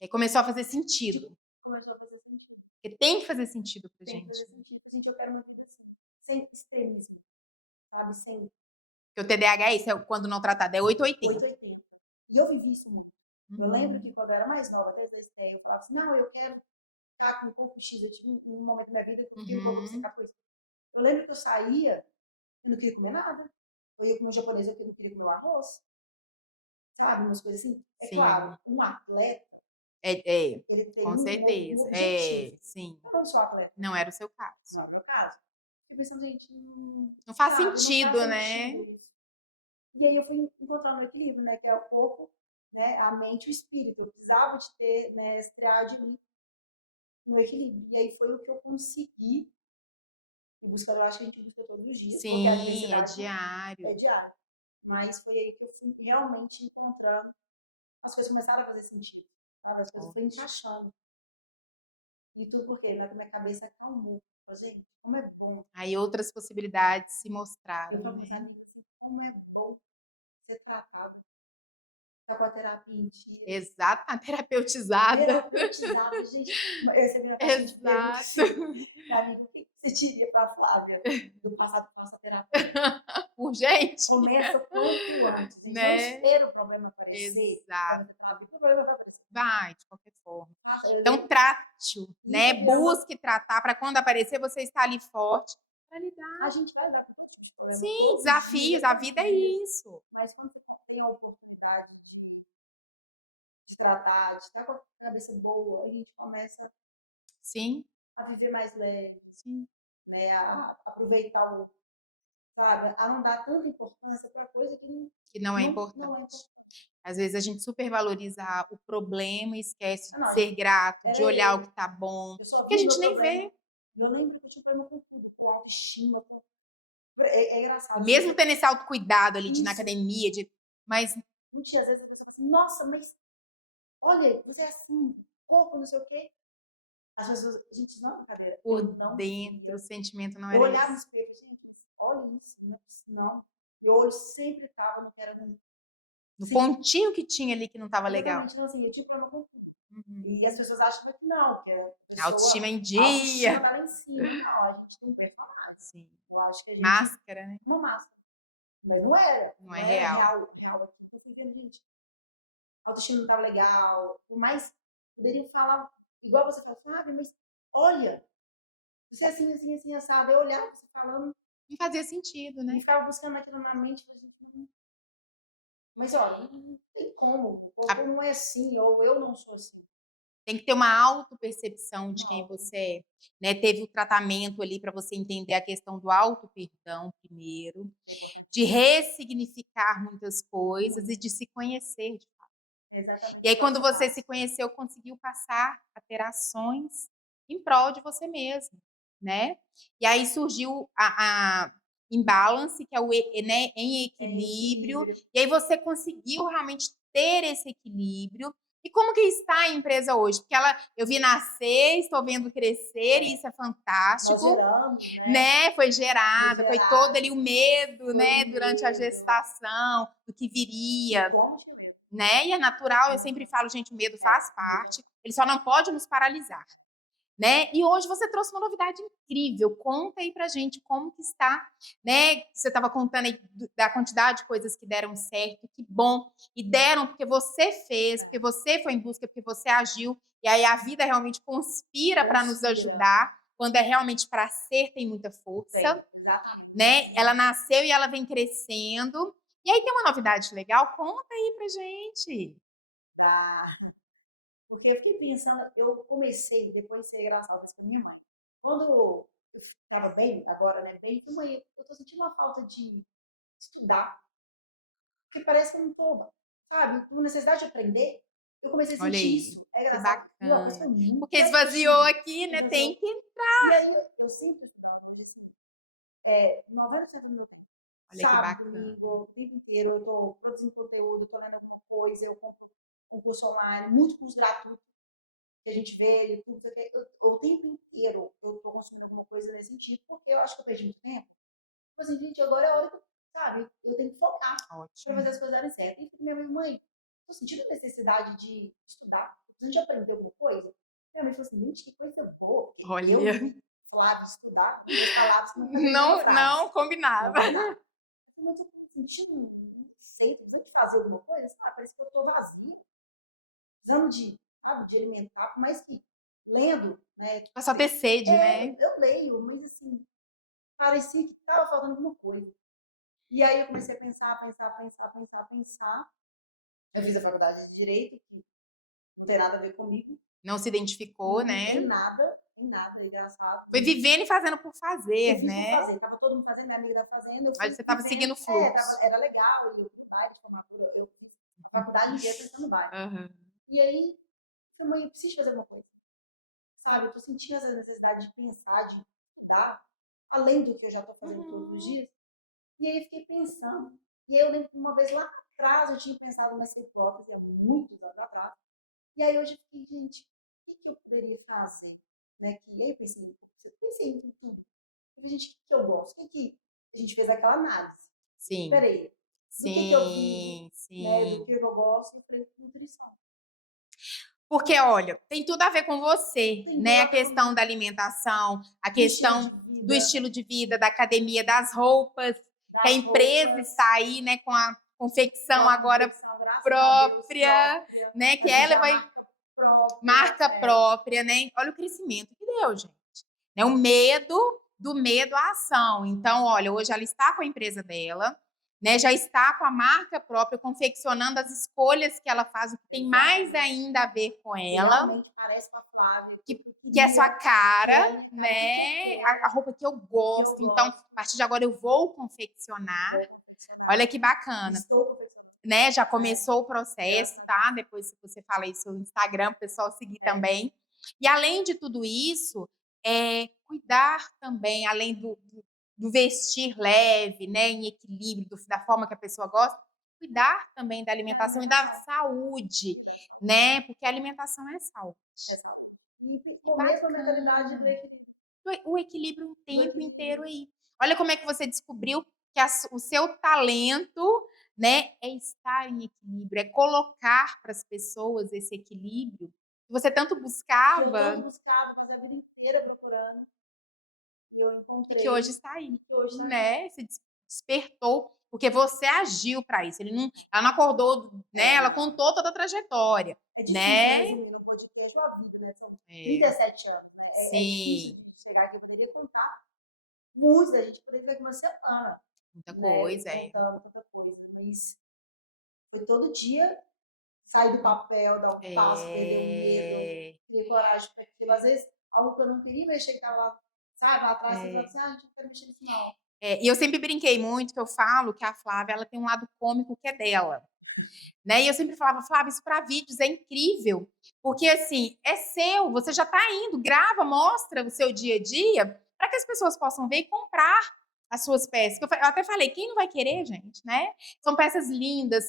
E começou a fazer sentido. começar a fazer sentido. Porque tem que fazer sentido pra Tem que gente. fazer sentido. Gente, eu quero uma vida assim, sem extremismo, sabe? Sem Porque o TDAH é isso, é quando não tratado, é 880. 880. E eu vivi isso muito. Eu lembro que Uhum. quando eu era mais nova, até essa ideia, eu falava assim, não, eu quero ficar com um corpo X. Eu tive um momento da minha vida que eu fiquei um pouco Uhum. obcecada com isso. Eu lembro que eu saía e não queria comer nada. Eu ia comer um japonês, eu não queria comer um arroz. Sabe? Umas coisas assim. É claro, Sim. um atleta, É, ele tem com um certeza. objetivo. É, sim. Eu não sou atleta, Não era o seu caso. não é o meu caso. Fiquei pensando, gente, Não faz sabe, não faz sentido, né? sentido isso. E aí eu fui encontrando o equilíbrio, né? Que é o corpo, né? A mente e o espírito. Eu precisava de ter, né, esse triade ali no equilíbrio. E aí foi o que eu consegui. E buscando, eu acho que a gente busca todos os dias, porque a Sim, é diversidade é diário. diária. Mas foi aí que eu fui realmente encontrando, as coisas começaram a fazer sentido. Sabe? As coisas Ó. foram encaixando. E tudo porque na minha cabeça acalmou. Gente, como é bom. Aí outras possibilidades se Eu mostraram, falo com os né? amigos assim, como é bom ser tratado. Tá com a terapia em dia. Exato, a terapeutizada. Terapeutizada, gente. Eu recebi uma caixinha de perguntas Exato. assim, amigo, o que você diria pra Flávia do passado que passa terapia? Urgente, Começa quanto antes. A gente não né? espera o problema aparecer para Exato. fazer terapia, porque o problema vai aparecer. Vai, de qualquer forma. Eu Então, lembro, trate-o, isso né? aqui é uma. Busque tratar para quando aparecer você estar ali forte para A lidar. gente vai lidar com todo tipo de problema Sim, todos os desafios, dias, a todos vida os é dias. isso. Mas quando você tem a oportunidade de tratar, de estar com a cabeça boa, a gente começa Sim, a viver mais leve, sim. né? A aproveitar sabe? A não dar tanta importância para coisa que Que não é não é importante. importante. Às vezes a gente supervaloriza o problema e esquece Ah, de não, ser grato, de era olhar o eu. que tá bom, Eu só que a vi o gente meu nem problema. vê. Eu lembro que eu tinha problema com tudo, com autoestima, com. É E engraçado, mesmo gente. tendo esse autocuidado ali de ir na Isso. academia, mas Muitas vezes a pessoa fala assim, nossa, mas olha, você é assim, corpo, não sei o quê. As pessoas, gente, não, brincadeira. por Eu não dentro o via. sentimento não Eu era olhava no esse. espelho, gente, olha isso, não. Meu olho sempre estava no que era No sim, pontinho que tinha ali que não estava legal. exatamente. Então, assim, eu tinha problema com tudo. Uhum. E as pessoas acham que não, que a A autoestima pessoa, em a autoestima dia. tá lá em cima. Não, a gente não personagem. Sim. Eu acho que a gente, Máscara, né? uma máscara. Mas não era, Não é não era real. real aqui. Eu fui vendo, gente, a autoestima não tava legal. Por mais, poderiam falar, igual você falou, sabe, mas olha, você é assim, assim, assim, assado. Eu olhava você falando Não fazia sentido, e né? ficava buscando aquilo na mente. Mas olha, não tem como. O A- corpo não é assim, ou eu não sou assim. Tem que ter uma autopercepção de quem Não, você é, né? Teve o tratamento ali para você entender a questão do auto-perdão primeiro, de ressignificar muitas coisas e de se conhecer, de fato. Exatamente, E aí, igual quando você você se faz. conheceu, conseguiu passar a ter ações em prol de você mesmo, né. E aí surgiu a imbalance, que é o né, em Em equilíbrio, equilíbrio. e aí você conseguiu realmente ter esse equilíbrio. E como que está a empresa hoje? Porque ela eu vi nascer, estou vendo crescer e isso é Nós fantástico, geramos, né? né, foi Foi gerada, foi todo ali gerado, o medo, foi né, o durante a medo, gestação, do que e viria, como tinha medo. né, e é natural, eu sempre falo: "Gente, o medo É, faz parte, ele só não pode nos paralisar", né. E hoje você trouxe uma novidade incrível, conta aí pra gente como que está, né, você estava contando aí da quantidade de coisas que deram certo, que bom, e deram porque você fez, porque você foi em busca, porque você agiu, e aí a vida realmente conspira para nos conspira, ajudar, quando é realmente para ser tem muita tem, força, exatamente. né. Ela nasceu e ela vem crescendo. E aí tem uma novidade legal, conta aí pra gente. Tá? Porque eu fiquei pensando, eu comecei depois de ser engraçado isso com a minha mãe. Quando eu estava bem, agora, né, bem, eu mãe, eu tô sentindo uma falta de estudar, porque parece que eu não tô, sabe, com necessidade de aprender. Eu comecei a Olha sentir aí, isso. É que engraçado. Meu, mas foi bacana. muito Porque esvaziou efetivo. aqui, né, tem Esvaziou. que E aí eu sempre estudava, hoje, assim, 90% do meu tempo. olha que Sábado, bacana. domingo, o tempo inteiro, eu tô produzindo conteúdo, tô lendo alguma coisa, eu compro um curso online, muito curso gratuito que a gente vê, YouTube, não sei o quê. O tempo inteiro eu tô consumindo alguma coisa nesse sentido, porque eu acho que eu perdi muito tempo. Tipo assim, gente, agora é a hora que, sabe, eu tenho que focar para Ótimo. fazer as coisas darem certo. E minha mãe, mãe, tô sentindo necessidade de estudar, a gente aprender alguma coisa. Minha mãe falou assim, gente, que coisa boa, porque eu Olha, e Flávio estudar, duas palavras que não cabem numa não frase. não combinava. Não combinava. Mas eu tô sentindo, não sei, tô precisando de fazer alguma coisa, sabe? Parece que eu tô vazia, precisando de, sabe, de alimentar, por mais que lendo, né? É só ter sede, né. Eu leio, mas assim, parecia que estava faltando alguma coisa. E aí eu comecei a pensar, pensar, pensar, pensar, pensar. Eu fiz a faculdade de Direito, que não tem nada a ver comigo, Não se identificou, né. em nada, é engraçado. Foi vivendo e fazendo por Eu fazer, fiz por né. fazer, tava todo mundo fazendo, minha amiga da fazenda, eu Mas fui você estava seguindo vivendo, o fluxo. era legal, eu fui no baile de formatura, eu fiz a faculdade inteira pensando no baile. Aham. E aí, eu falei, mãe, eu preciso fazer uma coisa, sabe? Eu tô sentindo essa necessidade de pensar, de estudar, além do que eu já tô fazendo todos os Uhum. dias. E aí eu fiquei pensando. E aí eu lembro que uma vez lá atrás eu tinha pensado nessa hipótese, há muitos anos atrás. E aí hoje eu fiquei, gente, o que, que eu poderia fazer? Né? Que aí eu pensei em tudo. Eu falei, gente, o que, que eu gosto? O que, que a gente fez aquela análise? Sim, Peraí, do que eu vivo, sim, né? Do sim. que eu gosto, e falei, nutrição. Porque olha, tem tudo a ver com você, Tem tudo né, a a ver questão comigo. da alimentação, a Do estilo de questão do vida, estilo de vida, da academia, das roupas, que a das empresa roupas, está aí, né, com a confecção com a agora confecção, graças a Deus, própria, própria. né, que A gente ela já vai marca própria, marca própria, né. Olha o crescimento que deu, gente. Né, o medo do medo à ação. Então, olha, hoje ela está com a empresa dela, né, já está com a marca própria, confeccionando as escolhas que ela faz, o que tem mais exatamente. ainda a ver com E ela, realmente parece com a Flávia, que que eu que é sua queria, que é a cara, minha cara, o que que eu né, quero, a roupa que eu o que eu gosto, então, a gosto, partir de agora eu vou confeccionar. vou confeccionar. Olha que bacana, Estou confeccionando, né, já né? começou o Graças processo, a Deus. tá, depois se você fala aí seu Instagram, para o pessoal seguir É, também. E além de tudo isso, cuidar também, além do vestir leve, né, em equilíbrio, da forma que a pessoa gosta, cuidar também da da alimentação e da alimentação, saúde, cuida da saúde, né, porque a alimentação é saúde. é saúde. E Que com a mesma mentalidade do bacana. equilíbrio. O equilíbrio o Do tempo inteiro equilíbrio. aí. Olha como é que você descobriu que o seu talento, né, é estar em equilíbrio, é colocar para as pessoas esse equilíbrio que você tanto Que eu tanto buscava buscava, fazer a vida inteira procurando, e eu e que hoje encontrei, está aí, e que hoje está aqui. né? Se despertou, porque você agiu para isso. Ela não acordou, né? É, Ela contou toda a trajetória, é difícil, né, né? resumir no podcast uma vida, né? São É, 37 anos. Né? É difícil sim, de chegar aqui. Eu poderia contar muitos, a gente poderia ficar aqui uma semana, muita né, coisa, é. contando tanta coisa, mas foi todo dia sair do papel, dar um passo, perder o medo, É, ter coragem para aquilo. Às vezes, algo que eu não queria mexer, que estava lá, sabe, lá atrás, você fala é. assim, ah, gente, não quero mexer nisso não. E eu sempre brinquei muito, que eu falo que a Flávia ela tem um lado cômico que é dela. né? E eu sempre falava, Flávia, isso para vídeos é incrível, porque assim, é seu, você já está indo, grava, mostra o seu dia a dia, para que as pessoas possam ver e comprar as suas peças. Eu até falei, quem não vai querer, gente, né? São peças lindas,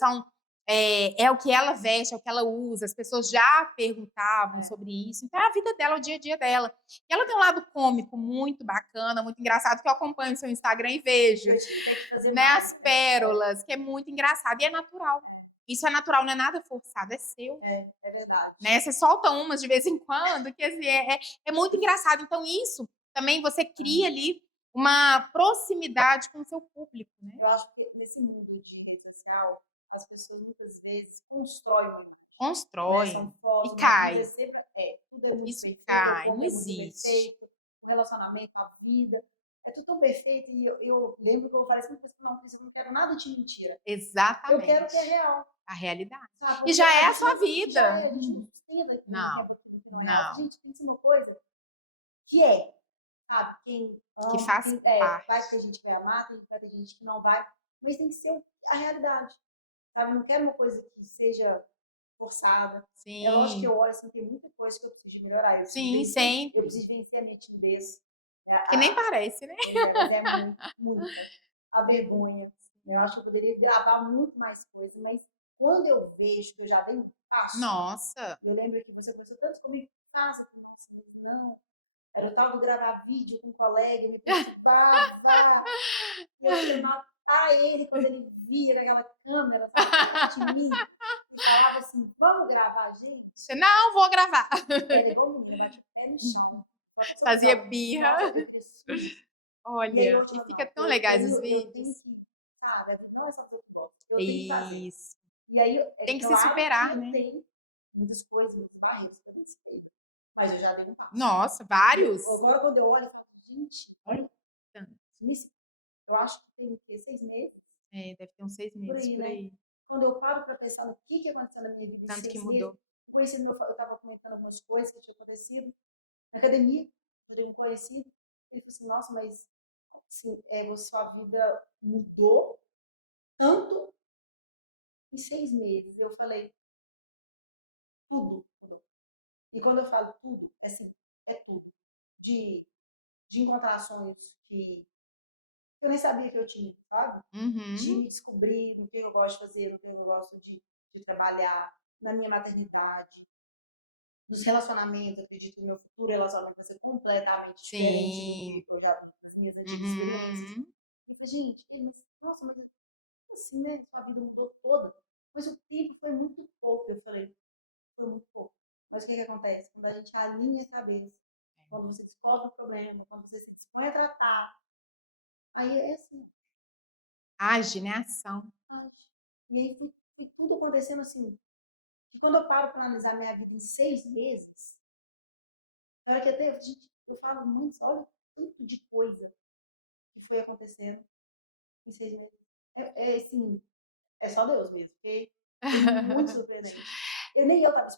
é o que ela veste, é o que ela usa. As pessoas já perguntavam sobre isso. Então, é a vida dela, o dia a dia dela. E ela tem um lado cômico muito bacana, muito engraçado, que eu acompanho o seu Instagram e vejo, Eu tive que fazer né, mais. as pérolas, que é muito engraçado. E é natural. Isso é natural, não é nada forçado, é seu. É verdade. Né? Você solta umas de vez em quando, que assim, é muito engraçado. Então, isso também você cria ali uma proximidade com o seu público, né? Eu acho que nesse mundo de rede social, as pessoas muitas vezes constroem uma imagem. Constrói. São fotos, E cai. vida sempre, tudo é muito Isso perfeito, cai, o não corpo é muito existe. perfeito, o relacionamento, a vida, é tudo tão perfeito. E eu lembro que eu falei assim, não, eu não quero nada de mentira. Exatamente. Eu quero o que é real. A realidade. Sabe? E já é a gente sua não- vida. Já é, a gente não sustenta aqui Não, tempo aquilo que não é real. não. A gente pensa uma coisa sabe, quem Que ama, faz parte. vai ter gente que vai amar, vai ter gente que não vai, mas tem que ser a realidade, sabe? Eu não quero uma coisa que seja forçada. É lógico que Sim. eu olho assim, tem muita coisa que eu preciso de melhorar. Sim, sempre. Eu preciso vencer a minha timidez. Que nem parece, né? Mas é muita. A vergonha. Eu acho que eu poderia gravar muito mais coisas, mas quando eu vejo que eu já dei um passo, Nossa. eu lembro que você conversou tanto comigo, casa, nossa, não. Era o tal do gravar vídeo com um colega, me perturbava. E eu queria matar ele quando ele via aquela câmera, sabe, perto de mim. E falava assim, vamos gravar, gente? Você não vou gravar. Era igual menina, bate o pé no chão. Fazia birra. Nossa, eu queria sumir. E aí Olha, eu e falo, fica não, tão legais os eu tenho vídeos. que, sabe, a vida não é só fazer o que gosto, eu tenho que fazer. Isso. E aí, Tem que se claro que superar, eu né? tenho muitas coisas, muitos barreiros que eu tenho que ser. Mas eu já dei um passo. Nossa, vários. Agora, quando eu olho, eu falo, gente, olha, Tanto. eu acho que tem o quê? 6 meses? É, deve ter uns 6 Por meses, aí, por né? aí. Quando eu paro para pensar no que aconteceu na minha vida em Tanto que 6 mudou. meses, eu estava comentando algumas coisas que tinham acontecido na academia, eu tenho um conhecido, ele falou assim, nossa, mas assim, sua vida mudou tanto em 6 meses. Eu falei, tudo mudou. E quando eu falo tudo, assim, é tudo. De, de encontrar sonhos que eu nem sabia que eu tinha, sabe? De Uhum. me descobrir no que eu gosto de fazer, no que eu gosto de trabalhar, na minha maternidade, nos relacionamentos. Eu acredito que o meu futuro relacionamento vai ser completamente diferente Sim. do que eu já das minhas antigas experiências. Uhum. E falei, gente, nossa, mas assim, né? Sua vida mudou toda. Mas o tempo foi muito pouco. Eu falei, foi muito pouco. Mas o que acontece? Quando a gente alinha a cabeça, quando você descobre o problema, quando você se dispõe a tratar, aí é assim, Age, né? Ação. age. E aí foi tudo acontecendo assim. Que quando eu paro para analisar minha vida em 6 meses, na hora que até, gente, eu falo, mãe, olha o tanto de coisa que foi acontecendo em 6 meses. Assim, é só Deus mesmo, porque foi muito surpreendente. Nem eu estava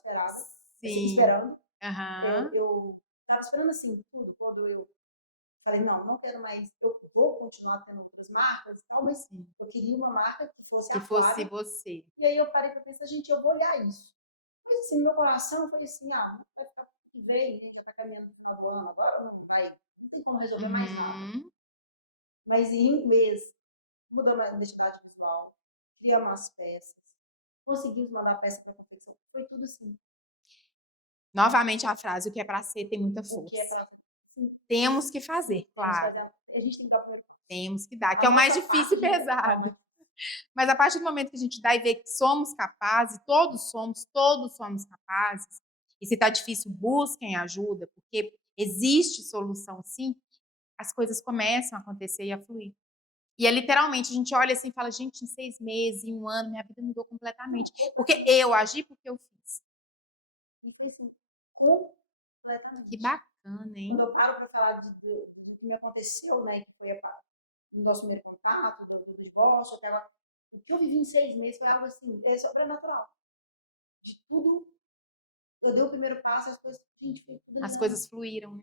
Sim. esperando. Aham. Eu estava esperando assim, tudo, quando eu falei, não quero mais, eu vou continuar tendo outras marcas e tal, mas Sim. eu queria uma marca que fosse Que a fosse Flávia. você. E aí eu parei para pensar, gente, eu vou olhar isso. Mas assim, no meu coração foi assim, não vai ficar que vem, a gente já está caminhando no final do ano, agora não tem como resolver mais nada. Uhum. Mas em um mês, mudamos a identidade visual, criamos as peças, conseguimos mandar a peça para confecção, foi tudo assim. Novamente a frase, o que é para ser tem muita O que é força. para sim, Temos que fazer, claro. a gente tem que dar Temos que dar, que é o mais difícil e pesado. Mas a partir do momento que a gente dá e vê que somos capazes, todos somos capazes, e se está difícil, busquem ajuda, porque existe solução sim, as coisas começam a acontecer e a fluir. E é literalmente, a gente olha assim e fala, gente, em 6 meses, em um ano, minha vida mudou completamente. Porque eu agi porque eu fiz. E foi assim, completamente. Que bacana, hein? Quando eu paro para falar do que me aconteceu, né, que foi o nosso primeiro contato, do divórcio, até agora, o que eu vivi em 6 meses foi algo assim, sobrenatural. De tudo, eu dei o primeiro passo, as coisas, gente, foi tudo As ali. coisas fluíram, né?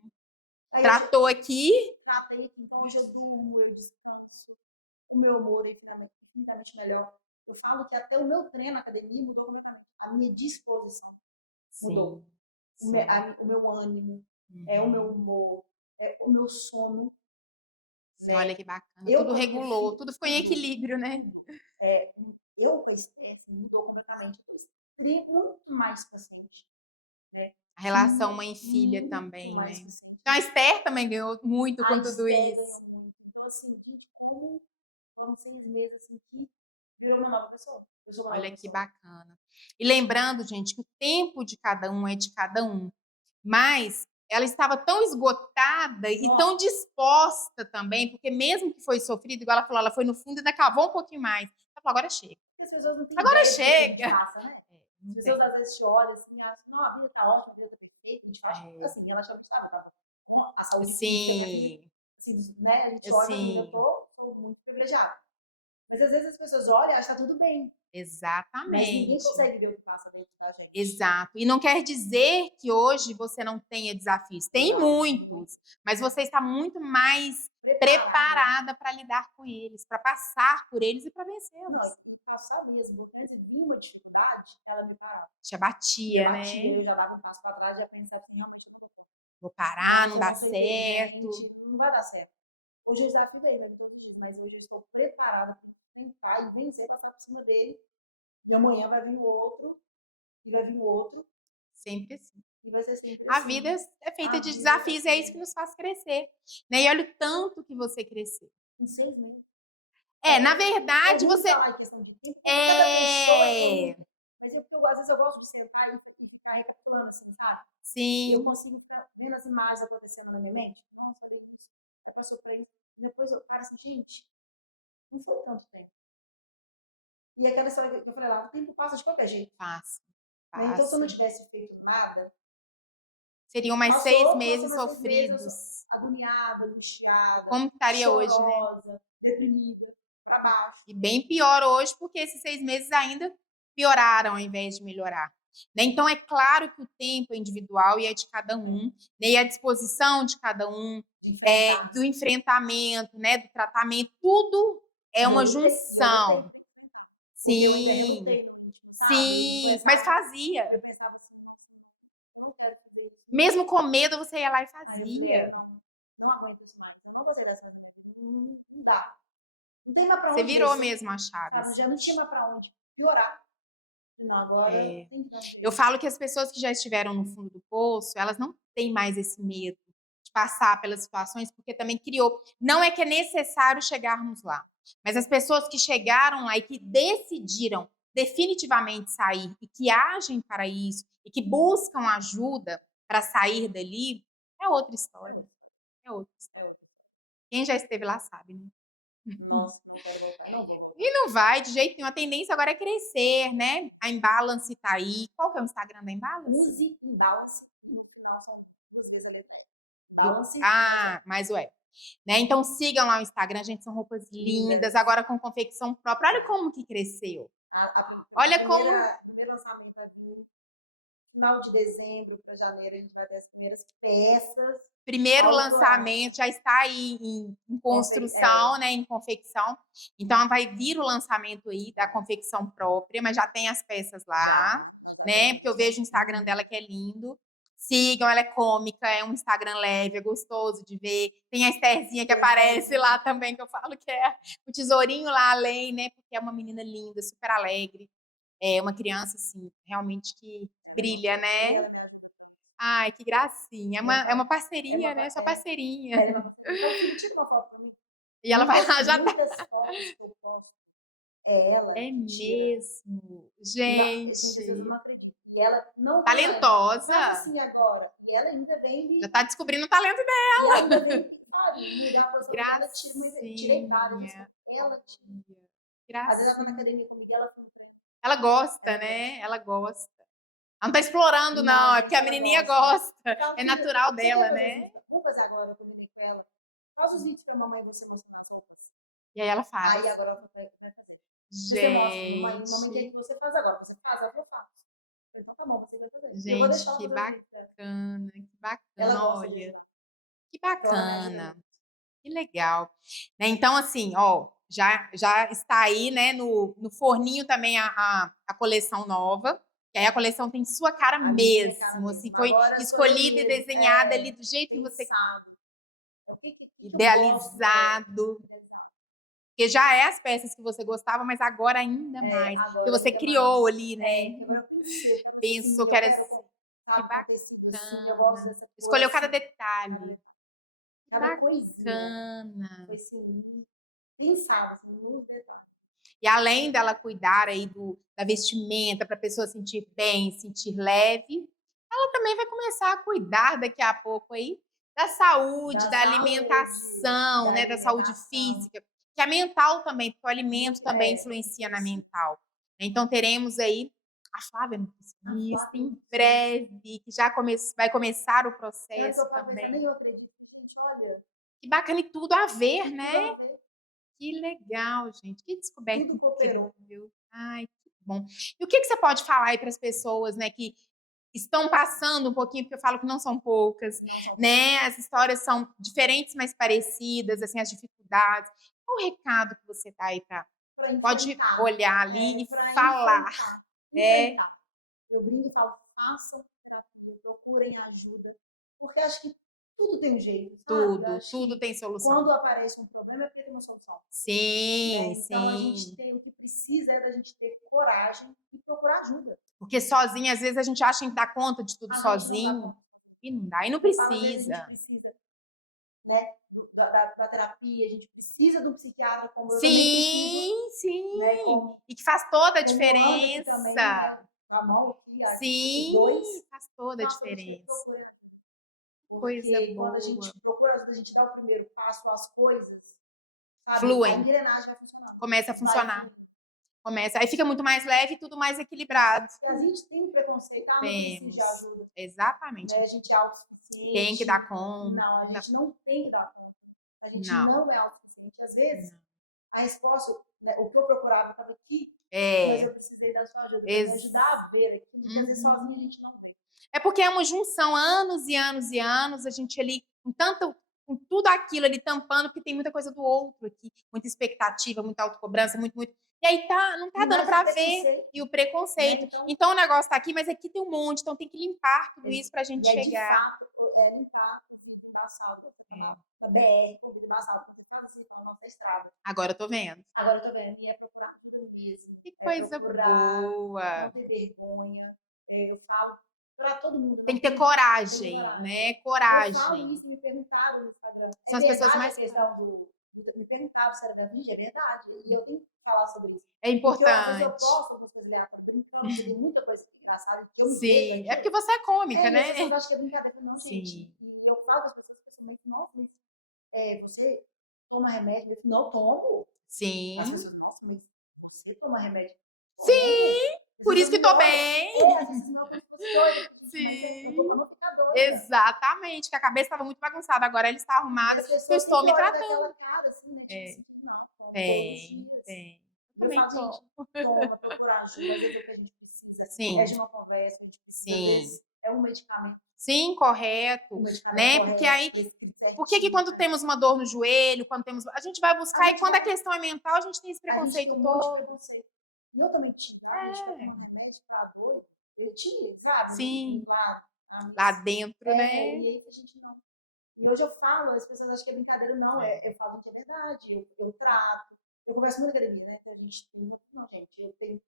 Aí Tratou aqui. Tratei aqui, então hoje eu durmo, eu descanso, o meu humor é infinitamente melhor. Eu falo que até o meu treino na academia mudou completamente. A minha disposição mudou. Sim, O meu ânimo, o meu uhum. humor, o meu sono. Sim, olha que bacana. Eu, Tudo quando eu regulou, fico tudo ficou em equilíbrio, né? tudo, é, eu com a estresse mudou completamente. Eu estou muito mais paciente, né? A relação Muito, mãe e filha muito também, mais né? paciente. Então a Esther também ganhou muito A com tudo Esther ganhou isso. muito. Então, assim, gente, como foram 6 meses assim, que virou uma nova pessoa. Eu sou uma nova Olha que pessoa. bacana. E lembrando, gente, que o tempo de cada um é de cada um. Mas ela estava tão esgotada e Nossa. tão disposta também, porque mesmo que foi sofrido, igual ela falou, ela foi no fundo e ainda cavou um pouquinho mais. Ela falou, agora chega. Porque as pessoas não têm Agora ideia do que o tempo chega. passa, né? Não As pessoas tem. às vezes te olham assim e acham, não, a vida tá ótima, a vida tá perfeita. A gente acha, É. assim, ela acha que tá bom, a saúde física, minha filha, Sim, assim, né? A gente olha assim, eu sim, tô muito privilegiada. Mas às vezes as pessoas olham e acham que tá tudo bem. Mas ninguém exatamente. consegue ver o que passa dentro da gente. Exato. E não quer dizer que hoje você não tenha desafios. Tem muitos, mas você está muito mais preparada para lidar com eles, para passar por eles e para Não, vencê-los. e passar mesmo. Porque antes de uma dificuldade, ela me parava. Te Me abatia, batia, né? eu já dava um passo para trás e já pensava assim, realmente não tô bom. Vou parar, não Se eu dá não sou certo. inteligente, não vai dar certo. Hoje eu desafio ele, vai vir todos os dias, mas hoje eu estou preparada para tentar e vencer, passar por cima dele. E amanhã vai vir o outro, e vai vir o outro, Sempre assim. e vai ser sempre A assim. vida é feita A de vida é desafios, é isso assim. que nos faz crescer. Né? E olha o tanto que você cresceu. Em 6 meses. Na É verdade, ruim você. falar em questão de tempo, porque cada pessoa tem. É. Mas às vezes eu gosto de sentar e ficar recapitulando assim, sabe? E eu Sim. consigo ficar vendo as imagens acontecendo na minha mente. Nossa, falei isso. Já passou por isso. Depois eu paro assim, gente, não foi tanto tempo. E aquela história que eu falei lá, o tempo passa de qualquer jeito. Passa. Né? Então, se eu não Passa. tivesse feito nada, Seriam mais passou 6 meses mais 6 meses sofridos. agoniada, angustiada, Como que estaria hoje, né? chorosa, deprimida, para baixo. E bem pior hoje, porque esses 6 meses ainda pioraram ao invés de melhorar. Né? Então, é claro que o tempo é individual e é de cada um, né? E a disposição de cada um, do enfrentamento, né? Do tratamento, tudo é uma junção. Porque eu ainda Sim, relutei no ritmo, sabe? sim, mas Eu fazia. pensava assim, eu não quero fazer isso. Mesmo com medo, você ia lá e Aí eu falei, fazia. não aguento isso mais. Eu não vou sair dessa. Não dá. Não tem mais pra Você onde virou descer. mesmo a chave, Sabe? assim. Já não tinha mais pra onde piorar. Não, agora É. tem que dar um jeito. Eu falo que as pessoas que já estiveram no fundo do poço, elas não têm mais esse medo de passar pelas situações, porque também criou. Não é que é necessário chegarmos lá, mas as pessoas que chegaram lá e que decidiram definitivamente sair e que agem para isso e que buscam ajuda para sair dali, é outra história. É outra história. Quem já esteve lá sabe, né? Nossa, não quero voltar. Não vou voltar. E não vai de jeito nenhum. A tendência agora é crescer, né? A Imbalance tá aí. Qual que é o Instagram da Imbalance? Use imbalance. No final são 2 vezes a letra E. Balance. Mais o E. Né? Então sigam lá o Instagram, gente, são roupas lindas, agora com confecção própria. Olha como que cresceu. Olha como. O primeiro lançamento aqui, final de dezembro para janeiro, a gente vai ter as primeiras peças. Primeiro autorais. lançamento já está aí em construção, né, em confecção. Então vai vir o lançamento aí da confecção própria, mas já tem as peças lá, né? Porque eu vejo o Instagram dela que é lindo. Sigam, ela é cômica, é um Instagram leve, é gostoso de ver. Tem a Estherzinha que aparece lá também, que eu falo que é o tesourinho lá além, né? Porque é uma menina linda, super alegre. É uma criança, assim, realmente que brilha, né? Ai, que gracinha. É uma parceria, né? Sua parceirinha. Então, tira uma foto pra mim. E ela vai lá, já tá. Muitas fotos que eu posto é ela. É mesmo. Gente, eu Gente. não acredito. E ela não Talentosa. faz assim agora. E ela ainda vem Já tá descobrindo o talento dela. E ela ainda vem mudar a posição dela. Ela tirei várias. Ela tira. Às vezes ela tá na academia comigo, ela fica. Ela gosta, né? Ela gosta. Ela não tá explorando, não. É porque a menininha gosta. É natural dela, né? Vamos fazer agora, eu combinei com ela. Faz os vídeos pra mamãe você mostrando as roupas. E aí ela faz. Aí agora ela vai fazer. Você mostra, mamãe quer que você faz agora. Você faz, eu faço. Então tá bom, você vai fazer. Gente, eu vou deixar que bacana, que bacana. Ela gosta olha. disso. Que bacana. Que legal. Né? Então, assim, ó, já está aí, né, no forninho também a coleção nova. Que aí a coleção tem sua cara A minha cara mesmo, assim, mesmo. foi Agora sou eu escolhida e mesmo, desenhada ali do jeito que você pensado. O que eu gosto, idealizado. idealizado. Porque já é as peças que você gostava, mas agora ainda mais. Porque Agora você ainda criou mais. ali, né? Que agora eu pensei, eu quero Pensou assim, que eu era quero, que sabe, com tecido assim, eu gosto bacana. dessa cor Escolheu cada assim, detalhe. cada coisinha. Bacana. Foi assim, pensado, assim, nos detalhes. E além dela cuidar aí da vestimenta, para a pessoa sentir bem, sentir leve, ela também vai começar a cuidar daqui a pouco aí da saúde, Da da saúde, alimentação, da né, da saúde alimentação. física, que é mental também, porque o alimento também influencia na Influencia. mental. Então teremos aí a Flávia A nutricionista Flávia em nutricionista. breve, que já vai começar o Já processo estou para começar, também. nem eu acredito. Gente, olha, Que bacana e tudo a ver, tem tudo né? a ver. Que legal, gente. Que descoberta Tudo cooperou. incrível. Ai, que bom. E o que você pode falar aí para as pessoas, né, que estão passando um pouquinho, porque eu falo que não são poucas, Não só né? As histórias são diferentes, mas parecidas, assim, as dificuldades. Qual o recado que você dá aí para para pode enfrentar. olhar ali e Para falar, enfrentar. é Enfrentar. Eu brinco e falo, façam terapia, procurem ajuda, porque acho que tudo tem um jeito, sabe? Eu tudo, acho tudo que tem solução. quando aparece um problema é porque tem uma solução. Sim, Então a gente sim. tem, o que precisa é da gente ter coragem e procurar ajuda. Porque sozinha, às vezes, a gente acha que dá conta de tudo A gente não dá sozinho. conta. E não dá, e não Eu falo, às vezes a gente precisa. precisa, né, da terapia, a gente precisa de um psiquiatra, como eu também preciso, Sim, né, sim. como, E que faz toda a como o Anderson também, diferença. né, com a mão aqui, os Sim, dois, faz toda a façam a gente diferença. procura. Coisa Porque quando a boa. gente procura ajuda, a gente dá o primeiro passo, as coisas, sabe, a Fluem, engrenagem vai funcionando. começa a Vai funcionar. fluindo. Começa, aí fica muito mais leve e tudo mais equilibrado. E a gente tem um preconceito, não preciso de Temos. ajuda, Exatamente. né? A gente é Tem que dar autossuficiente. conta. Não, a gente não tem que dar conta. A gente Não. não é autossuficiente. Às vezes, Não. a resposta, né, o que eu procurava estava aqui, mas É. eu precisei da sua ajuda para me Ex ajudar a ver aquilo, porque às vezes uhum. sozinha a gente não vê. É porque é uma junção, anos e anos e anos, a gente ali, com tudo aquilo ali tampando, porque tem muita coisa do outro aqui, muita expectativa, muita autocobrança, muito. E aí não tá E dando mais o para ver. preconceito, E o né? preconceito. Então, Então o negócio tá aqui, mas aqui tem um monte, então tem que limpar tudo isso pra gente e é de chegar. fato, limpar o vidro embaçado, É. na BR, o vidro embaçado, faz assim, a nossa estrada. Agora eu tô vendo. Agora eu tô vendo, e é procurar tudo mesmo. Que É coisa procurar, boa. não ter vergonha. Eu falo para todo mundo, Tem não que ter tem coragem, coragem. né? Eu falo Coragem. isso e me perguntaram no Instagram. É São as pessoas verdade a mais. questão me perguntaram se era verdade, é verdade. E eu tenho que falar sobre isso. É Porque às vezes eu importante. posto algumas coisas ali, brincando, porque tem muita coisa engraçada que eu me vejo Sim. É porque naquilo. você é cômica, E as né? pessoas acham que é brincadeira. Não, gente. Sim. E eu falo com as pessoas pessoalmente, nossa, mas você toma remédio? Eu falo, não tomo. As Sim. pessoas, nossa, mas você toma remédio? Tomo. Sim. As Por isso pessoas que me tô olham. bem. As pessoas me olham como se fosse doida. Eu falo, gente, mas eu tô pra Sim. não ficar doida. Exatamente. Que a cabeça estava muito bagunçada, agora ela está E arrumada. as Eu pessoas estou sempre me olham tratando. daquela cara, assim, né? Tipo É. assim, não, tomo todos os Tem, dias. tem. Eu Eu também falo, tô. gente, toma, procura ajuda. Às vezes é o que a gente precisa. É Sim. de uma conversa, a gente precisa. Às Sim. vezes é um medicamento. Sim, correto, Um medicamento né? Porque correto, aí, prescrito por que certinho. quando temos uma dor no joelho, quando temos, a gente vai buscar e quando a questão é mental, a gente tem esse A gente tem preconceito um monte de todo. preconceito. E eu também tive, ah, a gente vai É, tomando remédio pra dor. Eu tinha, sabe? sim, Lá, lá dentro, né? e aí que a gente não. E hoje eu falo, as pessoas acham que é brincadeira, não. É. Eu falo, gente, é verdade. Eu trato. Eu converso muito na academia, né? Que a gente tem, não, gente, eu tenho,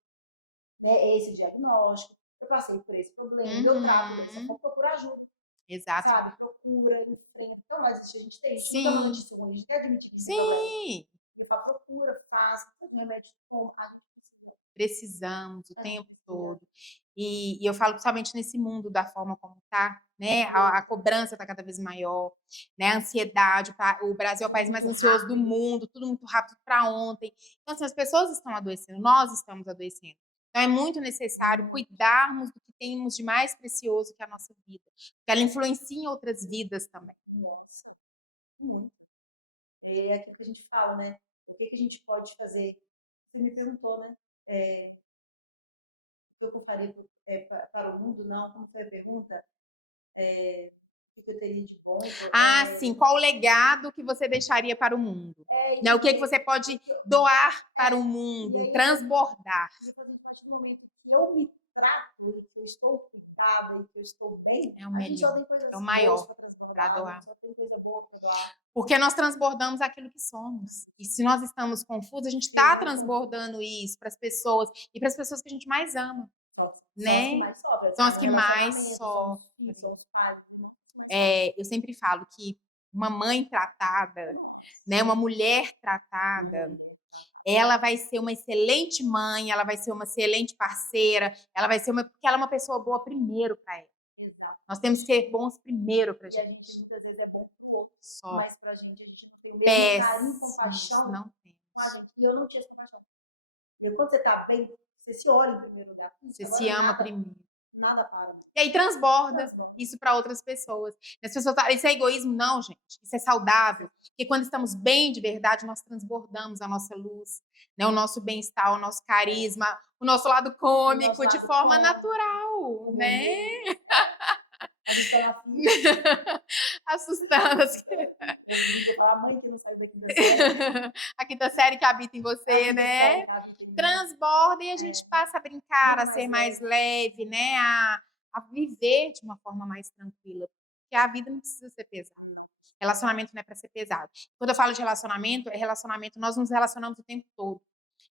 né, esse diagnóstico, eu passei por esse problema, eu trato dessa Uhum. forma, procura ajuda, Exato. sabe? Procura, enfrenta. Então, mas a gente tem, a gente não tem uma Sim, notícia ruim, a gente quer admitir que não tem problema. sim. Eu falo, procura, faz, o remédio toma, a gente precisa. Precisamos o A gente tempo precisa. todo. E eu falo principalmente nesse mundo da forma como está, né? A cobrança está cada vez maior, né? A ansiedade, o Brasil é o Tudo país mais muito ansioso do rápido. mundo, tudo muito rápido para ontem. Então, assim, as pessoas estão adoecendo, nós estamos adoecendo. Então, é muito necessário cuidarmos do que temos de mais precioso que é a nossa vida, porque ela influencia em outras vidas também. Nossa, muito. É aquilo que a gente fala, né? O que a gente pode fazer? Você me perguntou, né? O que eu faria para o mundo? Não, como foi a pergunta? O que eu teria de bom. Sim, qual o legado que você deixaria para o mundo? Né? O que você pode doar para o mundo, transbordar? E a partir do momento que eu me trato, e que eu estou cuidada, e que eu estou bem, a gente só tem coisas o maior para doar. Só tem coisa boa para doar. Porque nós transbordamos aquilo que somos. E se nós estamos confusos, a gente está transbordando isso para as pessoas e para as pessoas que a gente mais ama. Né? São as que mais sofrem. São os pais. Eu sempre falo que uma mãe tratada, né, uma mulher tratada, ela vai ser uma excelente mãe, ela vai ser uma excelente parceira, ela vai ser porque ela é uma pessoa boa primeiro para ela. Exato. Nós temos que ser bons primeiro pra gente. E a gente muitas vezes é bom pro outro, só. Mas pra gente, a gente tem o mesmo carinho e compaixão. Não tem. E eu não tinha essa compaixão. Porque quando você tá bem, você se olha em primeiro lugar. Você se ama primeiro. Nada para. E aí transborda isso para outras pessoas. As pessoas falam, isso é egoísmo? Não, gente. Isso é saudável. Porque quando estamos bem de verdade, nós transbordamos a nossa luz, né? O nosso bem-estar, o nosso carisma, o nosso lado cômico de forma natural, né? Assustando. A mãe que não sai da quinta série. A quinta série que habita em você, né? Transborda e a gente passa a brincar, a ser mais leve, né? A viver de uma forma mais tranquila. Porque a vida não precisa ser pesada. Relacionamento não é para ser pesado. Quando eu falo de relacionamento, nós nos relacionamos o tempo todo.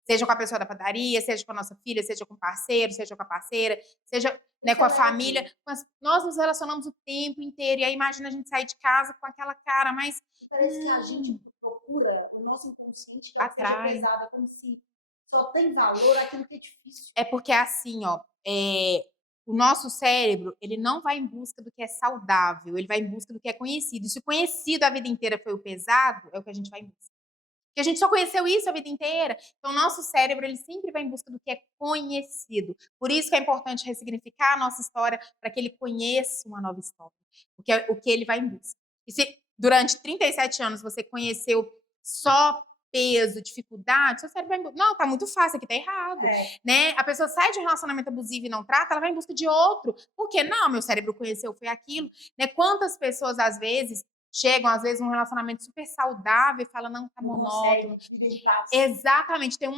Seja com a pessoa da padaria, seja com a nossa filha, seja com o parceiro, seja com a parceira, seja, né, com a família. Nós nos relacionamos o tempo inteiro. E aí imagina a gente sair de casa com aquela cara mais... Parece que a gente procura o nosso inconsciente que seja pesada, como se só tem valor aquilo que é difícil. É porque é assim, ó, o nosso cérebro, ele não vai em busca do que é saudável, ele vai em busca do que é conhecido. E se o conhecido a vida inteira foi o pesado, é o que a gente vai em busca. Porque a gente só conheceu isso a vida inteira. Então, o nosso cérebro, ele sempre vai em busca do que é conhecido. Por isso que é importante ressignificar a nossa história para que ele conheça uma nova história. Porque é o que ele vai em busca. E se durante 37 anos você conheceu só peso, dificuldade, seu cérebro vai em busca. Não, tá muito fácil, aqui tá errado. Né? A pessoa sai de um relacionamento abusivo e não trata, ela vai em busca de outro. Por quê? Não, meu cérebro conheceu, foi aquilo. Né? Quantas pessoas, às vezes, chegam, às vezes, num relacionamento super saudável e falam, não, tá monótono. Exatamente. Tem um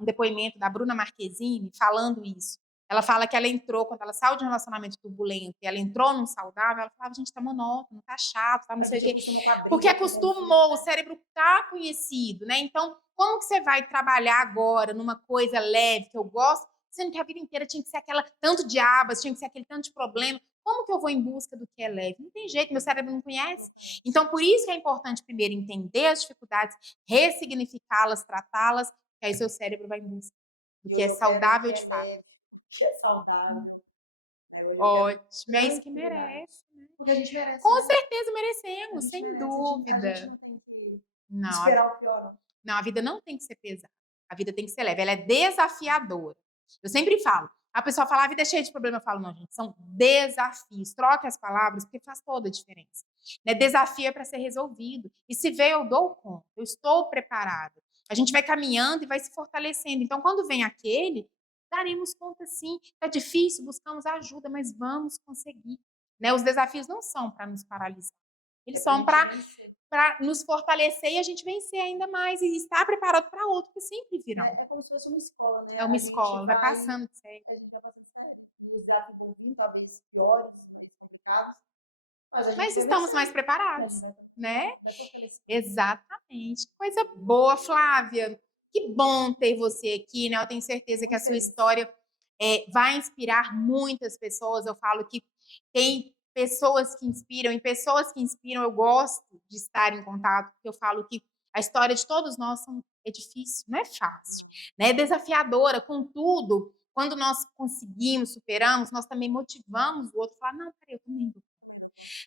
depoimento da Bruna Marquezine falando isso. Ela fala que ela entrou, quando ela saiu de um relacionamento turbulento e ela entrou num saudável, ela falava, gente, tá monótono, tá chato, tá não sei o quê. Porque acostumou, o cérebro tá conhecido, né? Então, como que você vai trabalhar agora numa coisa leve, que eu gosto, sendo que a vida inteira tinha que ser aquela tanto de abas, tinha que ser aquele tanto de problema? Como que eu vou em busca do que é leve? Não tem jeito, meu cérebro não conhece. Então, por isso que é importante primeiro entender as dificuldades, ressignificá-las, tratá-las, que aí seu cérebro vai em busca do que é saudável de fato. Que é saudável. Ótimo, é isso que merece. Né? Porque a gente merece. Com certeza merecemos, sem dúvida. A gente não tem que esperar o pior. Não, a vida não tem que ser pesada. A vida tem que ser leve. Ela é desafiadora. Eu sempre falo. A pessoa fala, a vida é cheia de problemas. Eu falo, não, gente, são desafios. Troque as palavras, porque faz toda a diferença. Né? Desafio é para ser resolvido. E se veio, eu dou conta. Eu estou preparada. A gente vai caminhando e vai se fortalecendo. Então, quando vem aquele, daremos conta sim. Está difícil, buscamos ajuda, mas vamos conseguir. Né? Os desafios não são para nos paralisar. Eles são para nos fortalecer e a gente vencer ainda mais e estar preparado para outro, que sempre virão. É como se fosse uma escola, né? É uma escola, vai passando de série. A gente vai passando de série. Os desafios vão vir, talvez piores, mais complicados, mas estamos mais preparados, né? Exatamente. Coisa boa, Flávia. Que bom ter você aqui, né? Eu tenho certeza que a sua história vai inspirar muitas pessoas. Eu falo que tem pessoas que inspiram, e pessoas que inspiram eu gosto de estar em contato, porque eu falo que a história de todos nós é difícil, não é fácil, né? É desafiadora, contudo, quando nós conseguimos, superamos, nós também motivamos o outro a falar, não, peraí, eu também vou.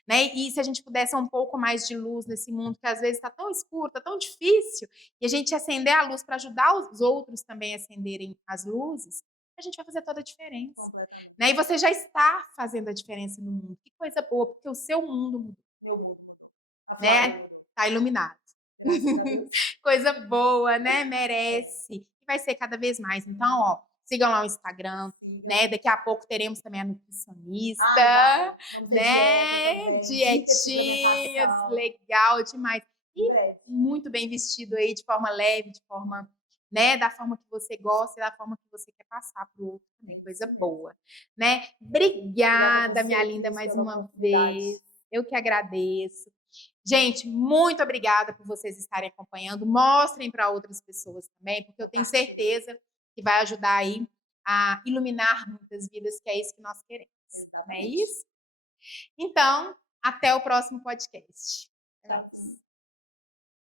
Né? E se a gente pudesse um pouco mais de luz nesse mundo que às vezes está tão escuro, está tão difícil, e a gente acender a luz para ajudar os outros também a acenderem as luzes, a gente vai fazer toda a diferença. Né? E você já está fazendo a diferença no mundo. Que coisa boa, porque o seu mundo mudou. Meu mundo. Né? Tá iluminado. Coisa boa, né? Merece. E vai ser cada vez mais. Então, ó, Sigam lá o Instagram, Sim. né? Daqui a pouco teremos também a nutricionista, Vamos ter né? dicas de Dietinhas, alimentação. legal demais. Em E breve. muito bem vestido aí, de forma leve, de forma, né? Da forma que você gosta e da forma que você quer passar pro outro também. Coisa boa, né? Obrigada, minha linda, mais uma vez. Eu que agradeço. Gente, muito obrigada por vocês estarem acompanhando. Mostrem para outras pessoas também, porque eu tenho certeza que vai ajudar aí a iluminar muitas vidas, que é isso que nós queremos. Não é isso? Então, até o próximo podcast. Tchau.